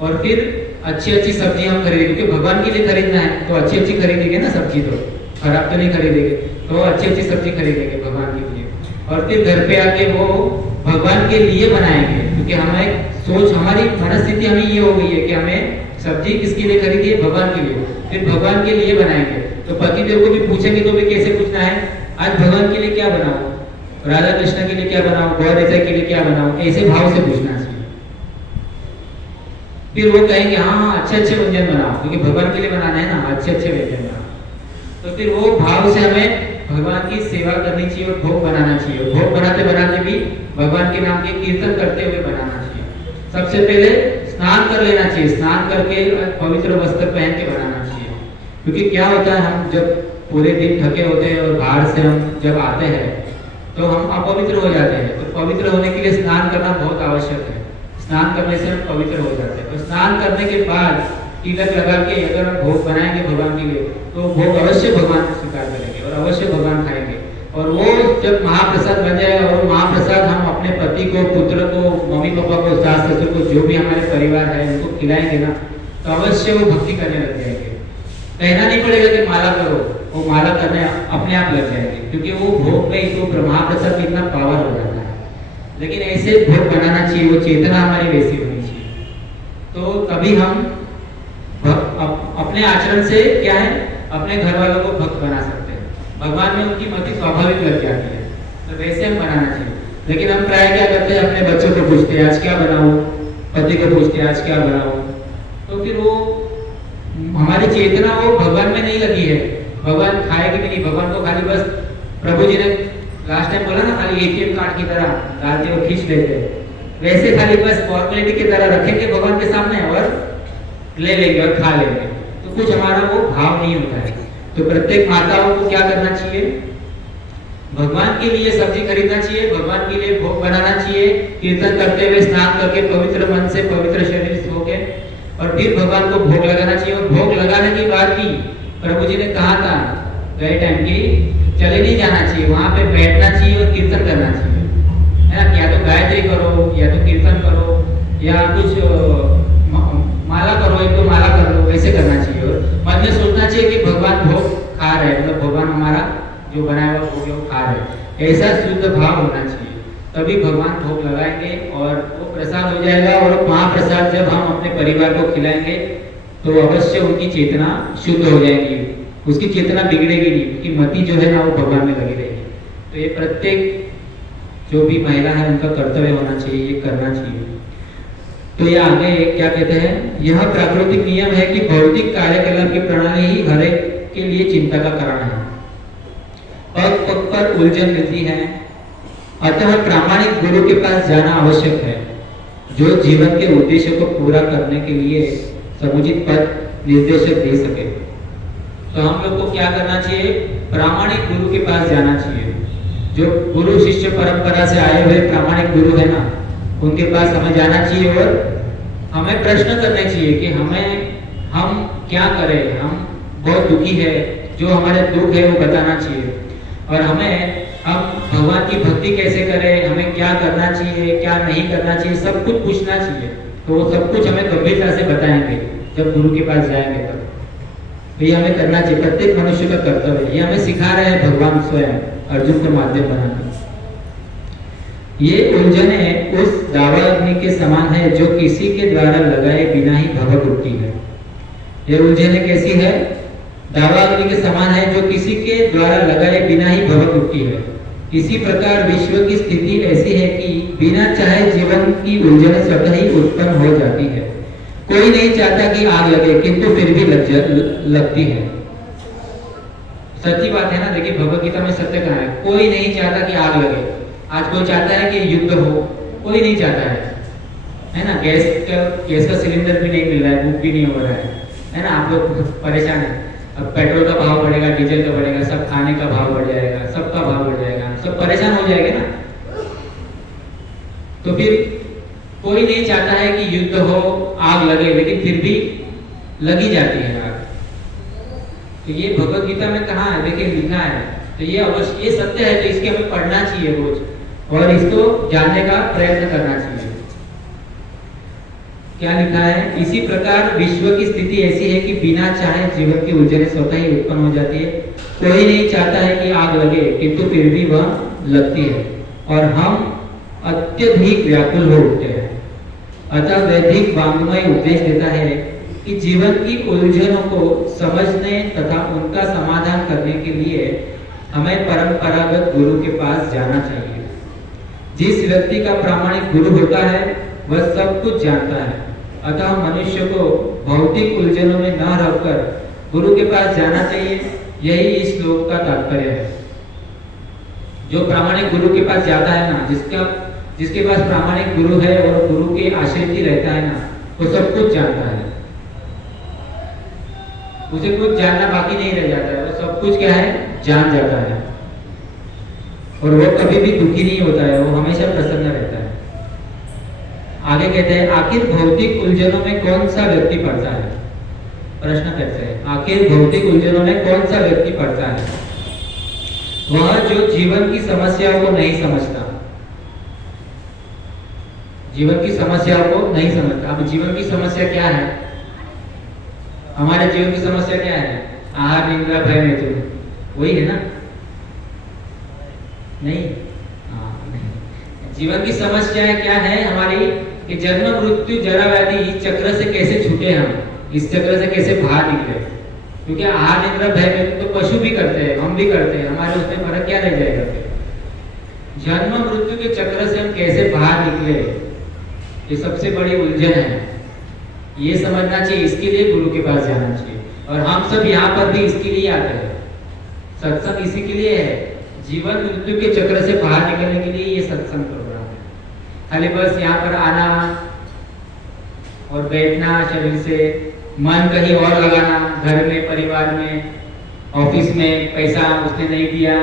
और फिर अच्छी अच्छी सब्जी हम खरीदेंगे, क्योंकि भगवान के लिए खरीदना है तो अच्छी अच्छी खरीदेंगे ना सब्जी, तो खराब तो नहीं खरीदेंगे, तो अच्छी अच्छी सब्जी खरीदेंगे भगवान के लिए। और फिर घर पे आके वो भगवान के लिए बनाएंगे, क्योंकि हमें सोच, हमारी मनस्थिति हमें ये हो गई है कि हमें सब्जी किसके लिए खरीदी है? भगवान के लिए। फिर भगवान के लिए बनाएंगे। तो पतिदेव को भी पूछेंगे तो भी कैसे पूछना है? आज भगवान के लिए क्या बनाओ, राधा कृष्ण के लिए क्या बनाओ, गौर निताई के लिए क्या बनाओ, ऐसे भाव से पूछना चाहिए। फिर वो कहेंगे हाँ अच्छे अच्छे व्यंजन बनाओ, क्योंकि भगवान के लिए बनाना है ना, अच्छे अच्छे व्यंजन बनाओ। तो फिर वो भाव से हमें भगवान की सेवा करनी चाहिए और भोग बनाना चाहिए। भोग बनाते बनाते भी भगवान के नाम के कीर्तन करते हुए बनाना चाहिए। सबसे पहले स्नान कर लेना चाहिए, स्नान करके पवित्र वस्त्र पहन के बनाना चाहिए। क्योंकि क्या होता है, हम जब पूरे दिन थके होते हैं और बाहर से हम जब आते हैं तो हम अपवित्र हो जाते हैं। तो पवित्र होने के लिए स्नान करना बहुत आवश्यक है। स्नान करने से हम पवित्र हो जाते हैं। तो स्नान करने के बाद तिलक लगा के अगर हम भोग बनाएंगे भगवान के लिए, तो भोग अवश्य भगवान स्वीकार करेंगे और अवश्य भगवान खाएंगे। और वो जब महाप्रसाद बन जाए और महाप्रसाद हम अपने पति को, पुत्र को, मम्मी पापा को, सास ससुर को, जो भी हमारे परिवार है उनको खिलाएंगे ना, तो अवश्य वो भक्ति करने लग जाएंगे। कहना नहीं पड़ेगा कि माला करो, वो माला करने अपने आप लग जाएंगे, क्योंकि वो भोग में तो महाप्रसाद में इतना पावर हो जाता है। लेकिन ऐसे भोग बनाना चाहिए, वो चेतना हमारी वैसी होनी चाहिए। तो तभी हम अपने आचरण से क्या है, अपने घर वालों को भक्त बना सकते हैं। भगवान में उनकी मति स्वाभाविक लग जाती है, तो वैसे हम बनाना चाहिए। लेकिन हम प्राय क्या करते हैं, अपने बच्चों को पूछते हैं आज क्या बनाऊं, पति को पूछते हैं आज क्या बनाऊं। तो फिर वो हमारी चेतना वो भगवान में नहीं लगी है। भगवान खाएगी भी नहीं, भगवान को खाली बस प्रभु जी ने लास्ट टाइम बोला ना, खाली एटीएम कार्ड की तरह डालते और खींच लेते हैं, वैसे खाली बस फॉर्मेलिटी की तरह रखेंगे भगवान के सामने और ले लेंगे और खा लेंगे। तो कुछ हमारा वो भाव नहीं होता है। तो प्रत्येक माताओं को क्या करना चाहिए? भगवान के लिए सब्जी खरीदना चाहिए, भगवान के लिए भोग बनाना चाहिए, कीर्तन करते हुए, स्नान करके, पवित्र मन से, पवित्र शरीर से होके, और फिर भगवान को भोग लगाना चाहिए। और भोग लगाने के बाद भी प्रभु जी ने कहा था गए टाइम की, चले नहीं जाना चाहिए, वहां पे बैठना चाहिए और कीर्तन करना चाहिए, है ना। या तो गायत्री करो, या तो कीर्तन करो, या कुछ माला करो, एक दो माला कर लो, वैसे करना चाहिए। और मन में सोचना चाहिए कि भगवान भोग खा खा रहे हैं, मतलब भगवान हमारा जो बनाया हुआ भोग है वो खा रहे हैं, ऐसा शुद्ध भाव होना चाहिए, तभी भगवान भोग लगाएंगे और वो प्रसाद हो जाएगा। और महाप्रसाद जब हम अपने परिवार को खिलाएंगे तो अवश्य उनकी चेतना शुद्ध हो जाएगी, उसकी चेतना बिगड़ेगी नहीं, क्योंकि मति जो है ना वो भगवान में लगी रहेगी। तो ये प्रत्येक जो भी महिला है उनका कर्तव्य होना चाहिए, ये करना चाहिए। तो ये आगे क्या कहते हैं, यह प्राकृतिक नियम है कि भौतिक कार्यकलाप की प्रणाली ही हर एक के लिए चिंता का कारण है, पग पग पर उलझन मिलती है, अतः प्रामाणिक गुरु के पास जाना आवश्यक है, जो जीवन के उद्देश्य को पूरा करने के लिए समुचित पथ निर्देशक दे सके। तो हम लोग को क्या करना चाहिए, प्रामाणिक गुरु के पास जाना चाहिए। जो गुरु शिष्य परंपरा से आए हुए प्रामाणिक गुरु है ना, उनके पास हमें जाना चाहिए और हमें प्रश्न करने चाहिए कि हम क्या करें, हम बहुत दुखी है, जो हमारे दुख है वो बताना चाहिए, और हम भगवान की भक्ति कैसे करें, हमें क्या करना चाहिए क्या नहीं करना चाहिए, सब कुछ पूछना चाहिए। तो वो सब कुछ हमें गंभीरता से बताएंगे जब गुरु के पास जाएंगे तब। तो ये हमें करना चाहिए, प्रत्येक मनुष्य का कर्तव्य है। ये हमें सिखा रहे हैं भगवान स्वयं अर्जुन को माध्यम बनाकर। ये उलझने उस दावा अग्नि के समान है जो किसी के द्वारा लगाए बिना ही भभक उठती है। ये उलझने कैसी है, दावा अग्नि के समान है जो किसी के द्वारा लगाए बिना ही भभक उठती है। इसी प्रकार विश्व की स्थिति ऐसी है कि बिना चाहे जीवन की उलझने स्वतः ही उत्पन्न हो जाती है। कोई नहीं चाहता कि आग लगे, किंतु फिर भी लगती है। सच्ची बात है ना, देखिए भगवत गीता में सत्य कहा है, कोई नहीं चाहता कि आग लगे। आज कोई चाहता है कि युद्ध हो, कोई नहीं चाहता है ना। गैस का सिलेंडर भी नहीं मिल रहा है, बुक भी नहीं हो रहा है ना। आप लोग परेशान है, अब पेट्रोल का भाव बढ़ेगा, डीजल का बढ़ेगा, सब खाने का भाव बढ़ जाएगा, सबका भाव बढ़ जाएगा, सब परेशान हो जाएंगे ना। तो फिर कोई नहीं चाहता है कि युद्ध हो, आग लगे, लेकिन फिर भी लगी जाती है आग। तो ये भगवत गीता में कहा है, देखिए लिखा है। तो ये अवश्य ये सत्य है, तो इसके हमें पढ़ना चाहिए रोज और इसको जानने का प्रयत्न करना चाहिए। क्या लिखा है, इसी प्रकार विश्व की स्थिति ऐसी है कि बिना चाहे जीवन की उलझने स्वतः ही उत्पन्न हो जाती है। कोई नहीं चाहता है कि आग लगे, किंतु फिर भी वह लगती है और हम अत्यधिक व्याकुल हो उठते हैं। अतः वैदिक वाङ्मय उपदेश देता है कि जीवन की उलझनों को समझने तथा उनका समाधान करने के लिए हमें परंपरागत गुरु के पास जाना चाहिए। जिस व्यक्ति का प्रामाणिक गुरु होता है वह सब कुछ जानता है। अतः मनुष्य को भौतिक उलझनों में न रहकर गुरु के पास जाना चाहिए। यही इस श्लोक का तात्पर्य है। जो प्रामाणिक गुरु के पास जाता है ना, जिसके पास प्रामाणिक गुरु है और गुरु के आश्रित ही रहता है ना, वो सब कुछ जानता है। उसे कुछ जानना बाकी नहीं रह जाता है, वो सब कुछ क्या है जान जाता है और वो कभी भी दुखी नहीं होता है, वो हमेशा प्रसन्न रहता है। आगे कहते हैं, आखिर भौतिक उलझनों में कौन सा व्यक्ति पड़ता है। प्रश्न करते हैं, आखिर भौतिक उलझनों में कौन सा व्यक्ति पड़ता है। वह जो जीवन की समस्याओं को नहीं समझता, जीवन की समस्याओं को नहीं समझता। अब जीवन की समस्या क्या है, हमारे जीवन की समस्या क्या है, आहार निद्रा भय मैथुन, वही है ना। नहीं, नहीं। जीवन की समस्या क्या है हमारी, कि जन्म मृत्यु जरा व्याधि इस चक्र से कैसे छूटे, हम इस चक्र से कैसे बाहर निकले। क्योंकि आहार निद्रा भय मैथुन तो पशु भी करते हैं, हम भी करते हैं, हमारे उसमें फर्क क्या रह जाएगा फिर। जन्म मृत्यु के चक्र से हम कैसे बाहर निकले, ये सबसे बड़ी उलझन है। ये समझना चाहिए, इसके लिए गुरु के पास जाना चाहिए। और हम सब यहाँ पर भी इसके लिए आते हैं, सत्संग इसी के लिए है, जीवन मृत्यु के चक्र से बाहर निकलने के लिए ये सत्संग प्रोग्राम है। खाली बस यहाँ पर आना और बैठना, शरीर से मन कहीं और लगाना, घर में, परिवार में, ऑफिस में, पैसा उसने नहीं दिया,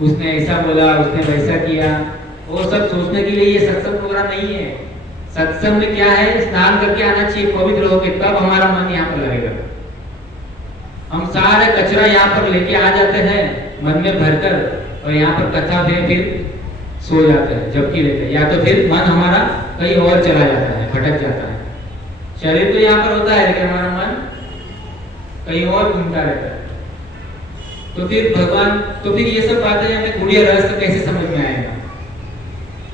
उसने ऐसा बोला, उसने वैसा किया, वो सब सोचने के लिए ये सत्संग प्रोग्राम नहीं है। सत्संग में क्या है, स्नान करके आना चाहिए पवित्र होकर, तब हमारा मन यहाँ पर लगेगा। हम सारे कचरा यहाँ पर लेके आ जाते हैं मन में भरकर, और यहाँ पर कथा में फिर सो जाते हैं, जबकि रहते हैं, या तो फिर मन हमारा कहीं और चला जाता है, भटक जाता है। शरीर तो यहाँ पर होता है, लेकिन हमारा मन कहीं और घूमता रहता है। तो फिर भगवान, तो फिर ये सब बातें हमें गुड़िया रहस्य कैसे समझ में आएगा?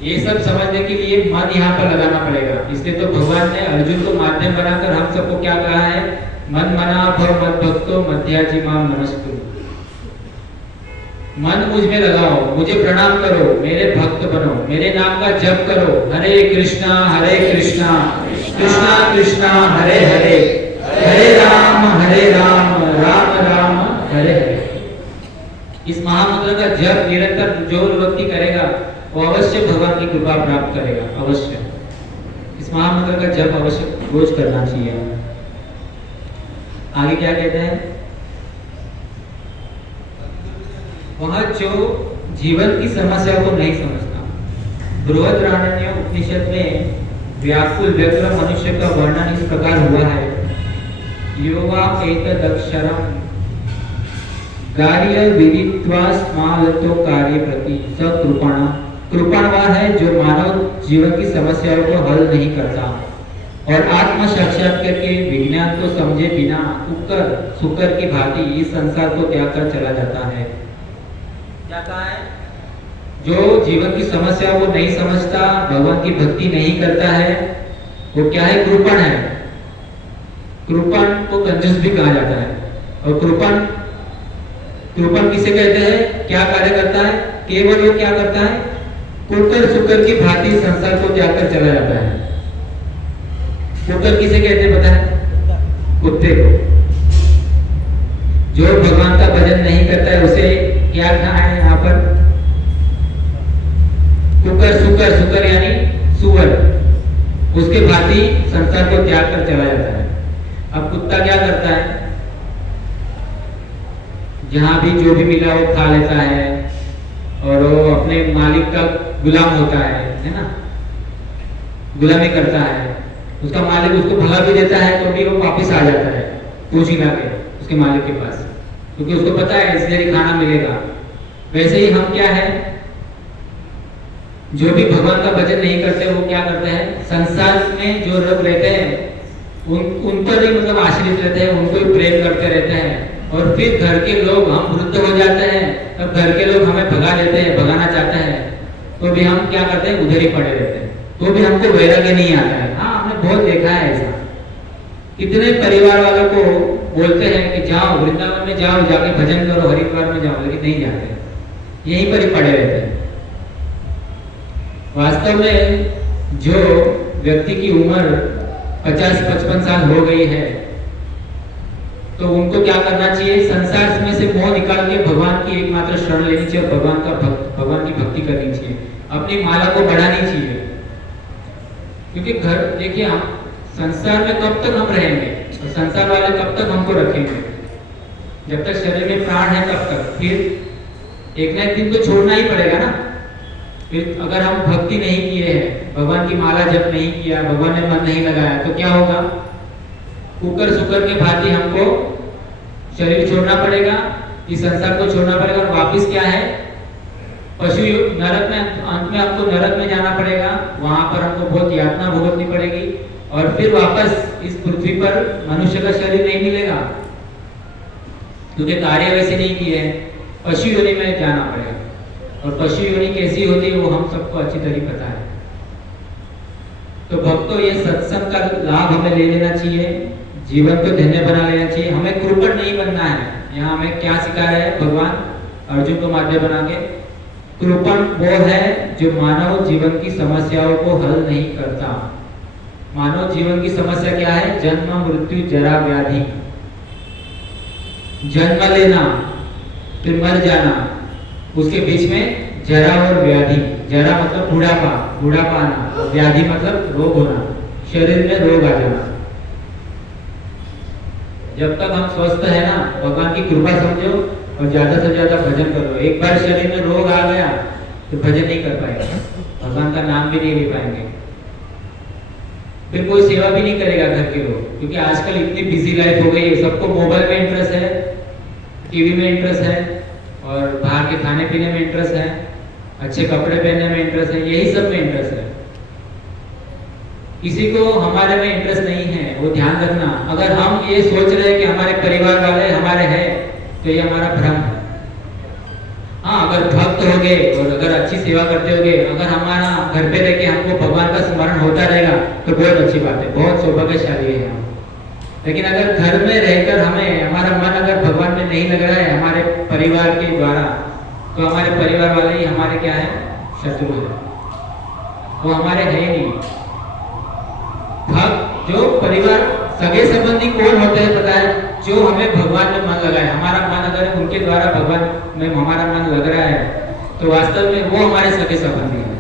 ये सब समझने के लिए मन यहाँ पर लगाना पड़ेगा। इसलिए तो भगवान ने अर्जुन को माध्यम बनाकर हम सबको क्या कहा है? मन मना भव मद भक्तो मध्याजी मां मनस्तु। मन मुझ में लगाओ, मुझे प्रणाम करो, मेरे भक्त बनो, मेरे नाम का जप करो। हरे कृष्णा कृष्णा कृष्णा हरे हरे, हरे राम राम राम हरे हरे। इस महामंत्र का जप निरंतर जो व्यक्ति करेगा वो अवश्य भगवान की कृपा प्राप्त करेगा। अवश्य इस महामंत्र का जप अवश्य रोज करना चाहिए। आगे क्या कहते हैं? वह जो जीवन की समस्या को नहीं समझता। बृहदारण्यक उपनिषद में व्याकुल व्यग्र मनुष्य का वर्णन इस प्रकार हुआ है। योगा एतदक्षरम कार्य विदित्वा स्मालतो कार्य प्रति सकृपण। कृपण वह है जो मानव जीवन की समस्याओं को हल नहीं करता और आत्म साक्षात्कार के विज्ञान को समझे बिना कुकर सुकर की भांति इस संसार को त्याग कर चला जाता है। क्या कहा है? जो जीवन की समस्याओं को नहीं समझता, भगवान की भक्ति नहीं करता है, वो क्या है? कृपण है। कृपण को कंजूस भी कहा जाता है। और कृपण किसे कहते हैं? क्या कार्य करता है? केवल वो क्या करता है? कुकर सुकर की भांति संसार को त्याग कर चला जाता है। कुकर किसे कहते हैं पता है? कुत्ते को। जो भगवान का भजन नहीं करता है उसे क्या कहा है यहाँ पर? कुकर सुकर यानी सुअर, उसके भांति संसार को त्याग कर चला जाता है। अब कुत्ता क्या करता है? जहां भी जो भी मिला वो खा लेता है और वो अपने मालिक का गुलाम होता है ना, गुलामी करता है। उसका मालिक उसको भगा भी देता है तो भी वो वापस आ जाता है पूंछ हिला के उसके मालिक के पास, क्योंकि उसको पता है इसलिए खाना मिलेगा। वैसे ही हम क्या है, जो भी भगवान का भजन नहीं करते वो क्या करते हैं? संसार में जो लोग रहते हैं उन पर ही मतलब आश्रित रहते हैं, उनको ही प्रेम करते रहते हैं। और फिर घर के लोग, हम वृद्ध हो जाते हैं तब घर के लोग हमें भगा देते हैं, भगाना चाहते हैं, तो भी हम क्या करते हैं? उधर ही पड़े रहते हैं, तो भी हमको वैराग्य नहीं आता है। हाँ, हमने बहुत देखा है ऐसा। कितने परिवार वालों को बोलते हैं कि जाओ वृंदावन में जाओ, जाके भजन करो, हरिद्वार में जाओ, लेकिन नहीं जाते, यहीं पर ही पड़े रहते हैं। वास्तव में जो व्यक्ति की उम्र 50-55 साल हो गई है तो उनको क्या करना चाहिए? संसार में से मोह निकाल के भगवान की एकमात्र शरण लेनी चाहिए और भगवान की भक्ति करनी चाहिए, अपनी माला को बढ़ानी चाहिए। क्योंकि घर देखिए, हम संसार में कब तक हम रहेंगे और संसार वाले कब तक हमको रखेंगे? जब तक शरीर में प्राण है तब तक। फिर एक ना एक दिन तो छोड़ना ही पड़ेगा ना। फिर अगर हम भक्ति नहीं किए हैं, भगवान की माला जप नहीं किया, भगवान ने मन नहीं लगाया, तो क्या होगा? कुकर सुकर के भांति हमको शरीर छोड़ना पड़ेगा, इस संसार को छोड़ना पड़ेगा और वापिस क्या है? पशु नरक में, अंत में हमको नरक में जाना पड़ेगा। वहां पर हमको बहुत यातना भुगतनी पड़ेगी और फिर वापस इस पृथ्वी पर मनुष्य का शरीर नहीं मिलेगा, क्योंकि कार्य वैसे नहीं किए हैं। पशु योनि में जाना पड़ेगा और पशु योनि कैसी होती है वो हम सबको अच्छी तरह पता है। तो भक्तों, ये सत्संग का लाभ हमें ले लेना चाहिए, जीवन को धन्य बना लेना चाहिए। हमें कृपण नहीं बनना है। यहाँ हमें क्या सिखा रहे हैं भगवान अर्जुन को माध्यम बना के? कृपण वो है जो मानव जीवन की समस्याओं को हल नहीं करता। मानव जीवन की समस्या क्या है? जन्म मृत्यु जरा व्याधि। जन्म लेना फिर मर जाना, उसके बीच में जरा और व्याधि। जरा मतलब बुढ़ापा आना, व्याधि मतलब रोग होना, शरीर में रोग आ जाना। जब तक हम स्वस्थ है ना, भगवान की कृपा समझो और ज्यादा से ज्यादा भजन करो। एक बार शरीर में रोग आ गया तो भजन नहीं कर पाएंगे, भगवान का नाम भी नहीं ले पाएंगे, फिर कोई सेवा भी नहीं करेगा घर के लोग। क्योंकि आजकल इतनी बिजी लाइफ हो गई है, सबको मोबाइल में इंटरेस्ट है, टीवी में इंटरेस्ट है और बाहर के खाने पीने में इंटरेस्ट है, अच्छे कपड़े पहनने में इंटरेस्ट है, यही सब में इंटरेस्ट है। किसी को हमारे में इंटरेस्ट नहीं है, वो ध्यान रखना। अगर हम ये सोच रहे हैं कि हमारे परिवार वाले हमारे हैं तो ये हमारा भ्रम है। अगर भक्त होगे और अगर अच्छी सेवा करते होगे, अगर हमारा घर पे रह के हमको भगवान का स्मरण होता रहेगा तो बहुत अच्छी बात है, बहुत सौभाग्यशाली है हम। लेकिन अगर घर में रहकर हमें हमारा मन अगर भगवान में नहीं लग रहा है हमारे परिवार के द्वारा, तो हमारे परिवार वाले ही हमारे क्या है, शत्रु है, वो हमारे है ही नहीं। भक्त जो परिवार सगे संबंधी कौन होते हैं पता है, जो हमें भगवान में मन लगाए, हमारा मन अगर उनके द्वारा भगवान में हमारा मन लग रहा है तो वास्तव में वो हमारे सगे संबंधी है।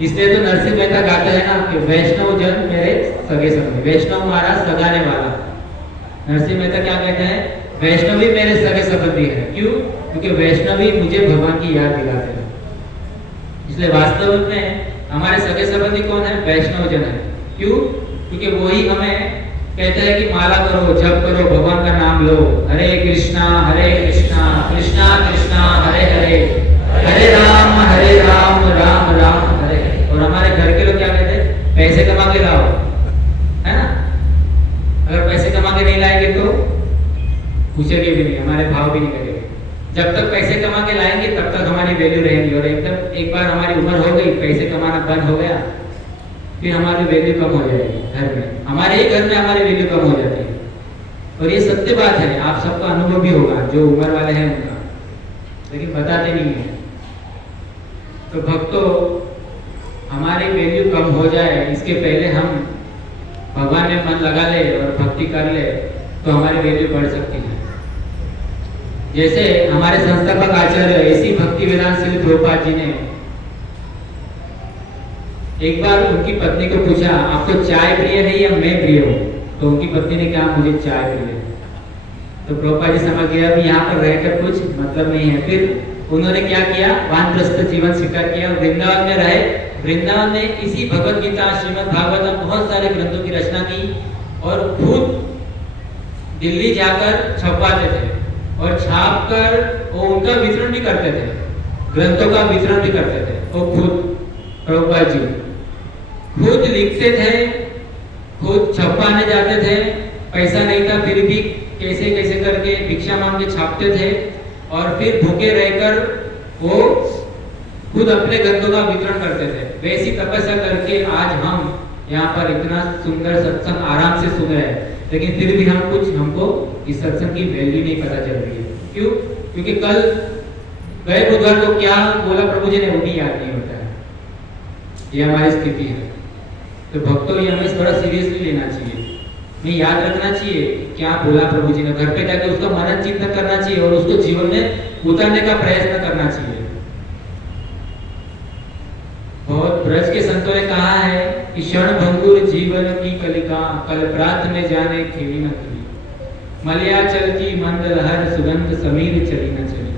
इसलिए तो नरसिंह मेहता गाते हैं ना कि वैष्णव जन मेरे सगे संबंधी, वैष्णव हमारा सगाने वाला। नरसिंह मेहता क्या कहते हैं, वैष्णव ही मेरे सगे संबंधी है। क्यों? क्योंकि वैष्णव ही मुझे भगवान की याद दिलाते हैं। इसलिए वास्तव में हमारे सगे संबंधी कौन है, वैष्णव जन है। क्यों? क्योंकि वही हमें कहते हैं कि माला करो, जप करो, भगवान का नाम लो, हरे कृष्णा कृष्णा कृष्णा हरे हरे, हरे राम राम राम हरे। और हमारे घर के लोग क्या कहते हैं, पैसे कमा के लाओ, है ना। अगर पैसे कमा के नहीं लाएंगे तो पूछेंगे भी नहीं, हमारे भाव भी नहीं करेंगे। जब तक पैसे कमा के लाएंगे तब तक हमारी वैल्यू रहेगी, और एकदम एक बार हमारी उम्र हो गई, पैसे कमाना बंद हो गया, फिर हमारी वैल्यू कम हो जाएगी। घर में, हमारे ही घर में हमारी वैल्यू कम हो जाती है। और ये सत्य बात है, आप सबका अनुभव भी होगा, जो उम्र वाले हैं उनका, लेकिन बताते नहीं है। तो भक्तों, हमारी वैल्यू कम हो जाए इसके पहले हम भगवान में मन लगा ले और भक्ति कर ले तो हमारी वैल्यू बढ़ सकती है। जैसे हमारे संस्थापक आचार्य ऐसी भक्ति वेदांत श्री प्रभुपाद जी ने एक बार उनकी पत्नी को पूछा, आपको चाय प्रिय है या मैं प्रिय हूँ? तो उनकी पत्नी ने कहा, मुझे चाय प्रिय है। तो प्रभुपाद जी समझ गया अब यहाँ पर रहकर कुछ मतलब नहीं है। फिर उन्होंने क्या किया, वानप्रस्थ जीवन स्वीकार किया, वृंदावन में रहे। वृंदावन में इसी भगवत गीता, श्रीमद् भागवतम, बहुत सारे ग्रंथों की रचना की और खुद दिल्ली जाकर छपवाते थे और छाप कर वो उनका वितरण भी करते थे, ग्रंथों का वितरण भी करते थे। वो खुद प्रभुपाद जी खुद लिखते थे, खुद छपवाने जाते थे, पैसा नहीं था फिर भी कैसे कैसे करके भिक्षा मांग के छापते थे, और फिर भूखे रहकर वो खुद अपने ग्रंथों का वितरण करते थे। वैसी तपस्या करके आज हम यहाँ पर इतना सुंदर सत्संग आराम से सुन रहे हैं, लेकिन फिर भी हमको इस सत्संग की वैल्यू नहीं पता चल रही है। क्यों? क्योंकि कल गए बुधवार को क्या बोला प्रभु जी ने वो भी याद नहीं होता है। ये हमारी स्थिति है। तो भक्तों, ये हमें थोड़ा सीरियसली लेना चाहिए, हमें याद रखना चाहिए क्या बोला प्रभु जी ने। घर पे जाके उसका मनन चिंतन करना चाहिए और उसको जीवन में उतारने का प्रयत्न करना चाहिए। बहुत ब्रज के संतों ने कहा है कि क्षण भंगुर जीवन की कलिका, कल प्रात में जाने खेली न खेली, मलयाचल की मंद लहर सुगंध समीर चली न चली,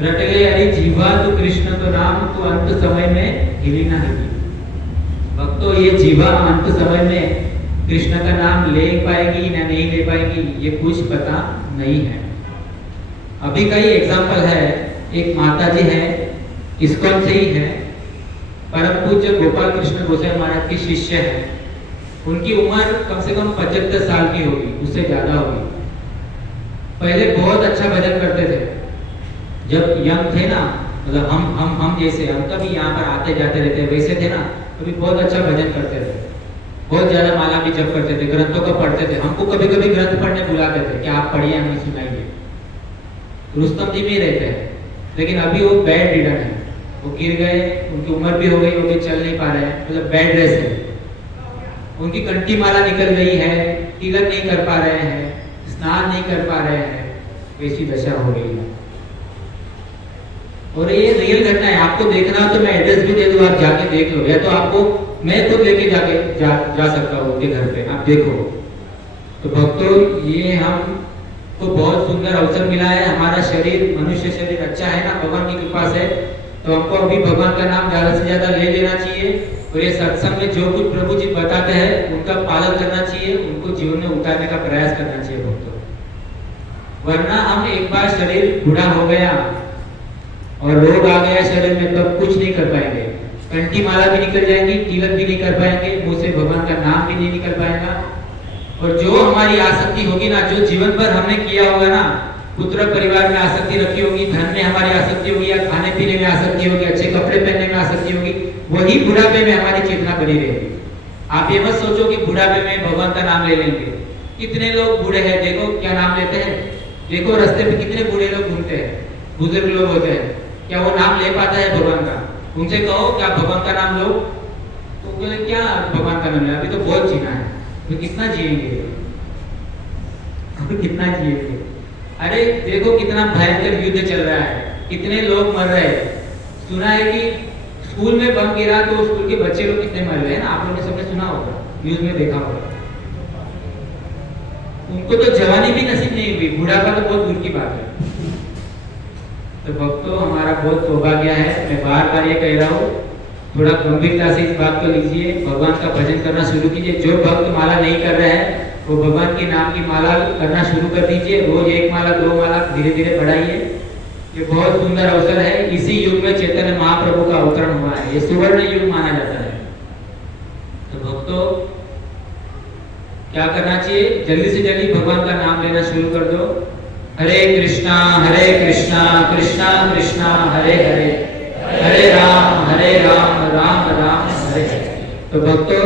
रट गए अरे जीवा तू कृष्ण तो नाम, तू अंत समय में हिली न हिली। भक्तों, ये जीवा अंत समय में कृष्ण का नाम ले पाएगी ना नहीं ले पाएगी, ये कुछ पता नहीं है। अभी का ही एग्जाम्पल है, एक माता जी है, इस्कॉन से ही है, परम पूज्य गोपाल कृष्ण गोसाई महाराज की शिष्य है। उनकी उम्र कम से कम 75 साल की होगी, उससे ज्यादा होगी। पहले बहुत अच्छा भजन करते थे जब यंग थे ना, मतलब हम जैसे हम कभी यहाँ पर आते जाते रहते वैसे थे ना, कभी बहुत अच्छा भजन करते थे, बहुत ज्यादा माला भी जप करते थे, ग्रंथों को पढ़ते थे। हमको कभी कभी ग्रंथ पढ़ने बुलाते थे कि आप पढ़िए, हमें सुनाइए। रुस्तम जी भी रहते हैं, लेकिन अभी वो बेड रिडन है, वो गिर गए, उनकी उम्र भी हो गई, वो भी चल नहीं पा रहे हैं, मतलब बेड रेस्ट है। उनकी कंठी माला निकल गई है, तिलक नहीं कर पा रहे हैं, स्नान नहीं कर पा रहे हैं, वैसी दशा हो गई है। और ये रियल घटना है, आपको देखना तो मैं एड्रेस भी दे दूं, आप जाके देख लो, या तो आपको मैं खुद लेके जा सकता हूँ उनके घर पे, आप देखो। तो भक्तों, ये हमको बहुत सुंदर अवसर मिला है। हमारा शरीर, मनुष्य शरीर अच्छा है ना, भगवान की कृपा से, तो हमको अभी भगवान का नाम ज्यादा से ज्यादा ले लेना चाहिए और ये सत्संग में जो कुछ प्रभु जी बताते हैं उनका पालन करना चाहिए, उनको जीवन में उतारने का प्रयास करना चाहिए भक्तों। वरना हम एक बार शरीर बूढ़ा हो गया और रोग आ गया शरीर में, तब कुछ नहीं कर पाएंगे। कंठी माला भी निकल जाएंगी, तिलक भी नहीं कर पाएंगे, मुंह से भगवान का नाम भी नहीं निकल पाएगा। और जो हमारी आसक्ति होगी ना, जो जीवन भर हमने किया होगा ना, पुत्र परिवार में आसक्ति रखी होगी, धन में हमारी आसक्ति होगी, या खाने पीने में आसक्ति होगी, अच्छे कपड़े पहनने में आसक्ति होगी, वही बुढ़ापे में हमारी चेतना बनी रहेगी। आप ये मत सोचो कि बुढ़ापे में भगवान का नाम ले लेंगे। कितने लोग बूढ़े हैं, देखो क्या नाम लेते हैं, देखो रास्ते पे कितने बूढ़े लोग घूमते हैं, बुजुर्ग लोग होते हैं, क्या वो नाम ले पाता है भगवान का? उनसे कहो क्या भगवान का नाम लो, तो बोले क्या भगवान का नाम ले, अभी तो बहुत जीना है, तो कितना जिएंगे, अभी कितना जिएंगे। अरे देखो कितना भयंकर युद्ध चल रहा है, कितने लोग मर रहे हैं। सुना है कि स्कूल में बम गिरा तो स्कूल के बच्चे लोग कितने मर गए ना, आप लोगों ने सबने सुना होगा, न्यूज में देखा होगा। उनको तो जवानी भी नसीब नहीं हुई, बुढ़ापा तो बहुत दूर की बात है। तो भक्तों, हमारा बहुत सौभाग्य है, मैं बार बार ये कह रहा हूँ, थोड़ा गंभीरता से इस बात को लीजिए, भगवान का भजन करना शुरू कीजिए। जो भक्त माला नहीं कर रहे हैं वो भगवान के नाम की माला करना शुरू कर दीजिए, रोज 1 माला 2 माला धीरे धीरे बढ़ाइए। ये बहुत सुंदर अवसर है, इसी युग में चैतन्य महाप्रभु का अवतरण हुआ है, ये सुवर्ण युग माना जाता है। तो भक्तों, क्या करना चाहिए, जल्दी से जल्दी भगवान का नाम लेना शुरू कर दो। हरे कृष्णा कृष्णा कृष्णा हरे हरे, हरे राम राम राम हरे हरे। तो भक्तों,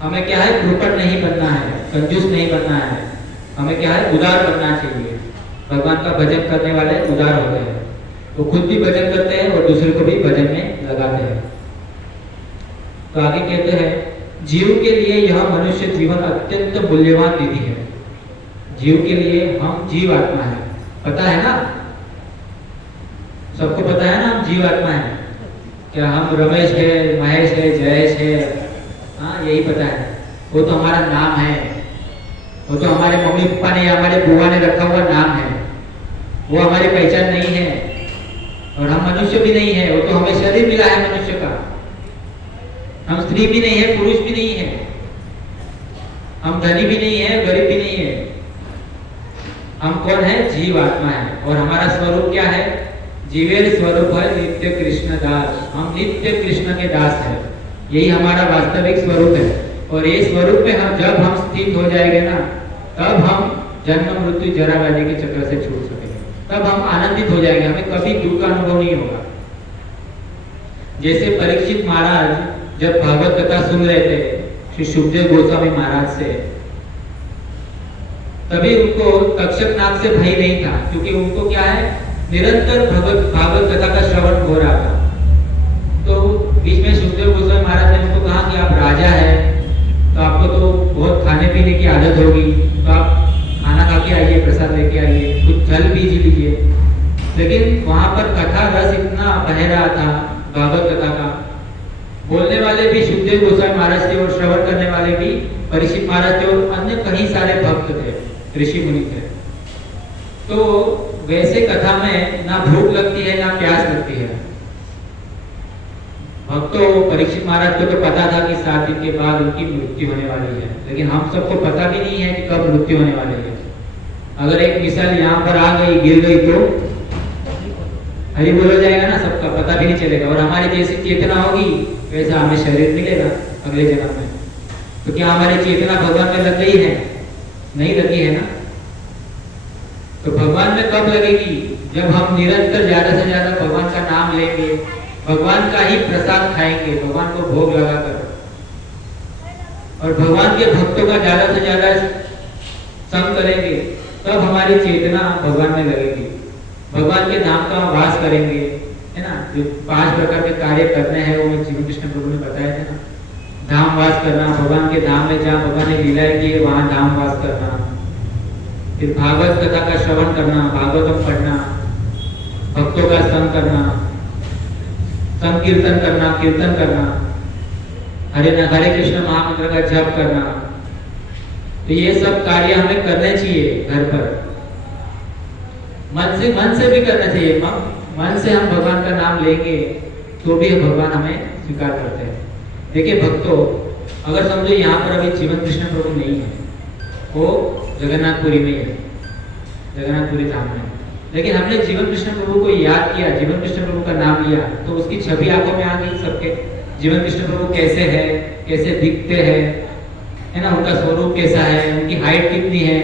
हमें क्या है, कृपण नहीं बनना है, कंजूस नहीं बनना है, हमें क्या है, उदार बनना चाहिए। भगवान का भजन करने वाले उदार होते हैं, वो खुद भी भजन करते हैं और दूसरे को भी भजन में लगाते हैं। तो आगे कहते हैं, जीव के लिए यह मनुष्य जीवन अत्यंत मूल्यवान निधि है। जीव के लिए हम जीव आत्मा है, पता है ना, सबको पता है ना हम जीव आत्मा है। क्या हम रमेश है, महेश है, जयेश है, हाँ यही पता है। वो तो हमारा नाम है, वो तो हमारे मम्मी पापा ने या हमारे बुआ ने रखा हुआ नाम है, वो हमारी पहचान नहीं है। और हम मनुष्य भी नहीं है, वो तो हमें शरीर मिला है मनुष्य का। हम स्त्री भी नहीं है, पुरुष भी नहीं है, हम धनी भी नहीं है, गरीब भी नहीं है। हम कौन है, जीव आत्मा है। और हमारा स्वरूप क्या है, जीवेर स्वरूप है नित्य कृष्ण दास, हम नित्य कृष्ण के दास है, यही हमारा वास्तविक स्वरूप है। और ये स्वरूप में हम जब हम स्थित हो जाएंगे ना, तब हम जन्म मृत्यु जरा व्याधि के चक्र से छूट सकेंगे, तब हम आनंदित हो जाएंगे, हमें कभी दुख का अनुभव नहीं होगा। जैसे परीक्षित महाराज जब भागवत कथा सुन रहे थे श्री सुखदेव गोस्वामी महाराज से, तभी उनको तक्षक नाग से भय नहीं था, क्योंकि उनको क्या है, निरंतर भागवत कथा का श्रवण हो रहा था। तो बीच में सुखदेव गोस्वामी महाराज ने उनको कहा कि आप राजा है, तो आपको तो बहुत खाने पीने की आदत होगी, तो आप खाना खा के आइए, प्रसाद लेके आइए, कुछ जल पी लीजिए। लेकिन वहां पर कथा रस इतना बह रहा था भागवत कथा का, बोलने वाले भी सुखदेव गोस्वामी महाराज थे और श्रवण करने वाले भी परीक्षित महाराज थे और अन्य कई सारे भक्त थे, ऋषि मुनि थे। तो वैसे कथा में ना भूख लगती है ना प्यास लगती है। भक्तों, परीक्षित महाराज को तो पता था कि 7 दिन के बाद उनकी मृत्यु होने वाली है, लेकिन हम सबको पता भी नहीं है कि कब मृत्यु होने वाली है। अगर एक मिसाल यहाँ पर आ गई, गिर गई, तो हरि बोल हो जाएगा ना, सबका पता भी नहीं चलेगा। और हमारी जैसी चेतना होगी वैसा हमें शरीर मिलेगा अगले जन्म में। तो क्या हमारी चेतना भगवान में लग गई है? नहीं लगी है ना। तो भगवान में कब लगेगी? जब हम निरंतर ज्यादा से ज्यादा भगवान का नाम लेंगे, भगवान का ही प्रसाद खाएंगे, भगवान को भोग लगाकर, और भगवान के भक्तों का ज्यादा से ज्यादा संग करेंगे, तब हमारी चेतना भगवान में लगेगी, भगवान के नाम का वास करेंगे, है ना। जो 5 प्रकार के कार्य करने हैं वो जीवन कृष्ण प्रभु ने बताए थे ना। धाम वास करना, भगवान के धाम में जहाँ भगवान ने लीलाएं की वहां धाम वास करना, फिर भागवत कथा का श्रवण करना, भागवतम पढ़ना, भक्तों का संग करना, संकीर्तन करना, कीर्तन करना, हरे कृष्ण महामंत्र का जप करना। तो ये सब कार्य हमें करने चाहिए घर पर, मन से भी करना चाहिए। मन से हम भगवान का नाम लेंगे तो भी भगवान हमें स्वीकार करते हैं। देखिए भक्तों, अगर समझो यहाँ पर अभी जीवन कृष्ण प्रभु नहीं है, वो जगन्नाथपुरी में है, जगन्नाथपुरी धाम में, लेकिन हमने जीवन कृष्ण प्रभु को याद किया, जीवन कृष्ण प्रभु का नाम लिया, तो उसकी छवि आंखों में आ गई सबके। जीवन कृष्ण प्रभु कैसे है, कैसे दिखते हैं, है ना, उनका स्वरूप कैसा है, उनकी हाइट कितनी है,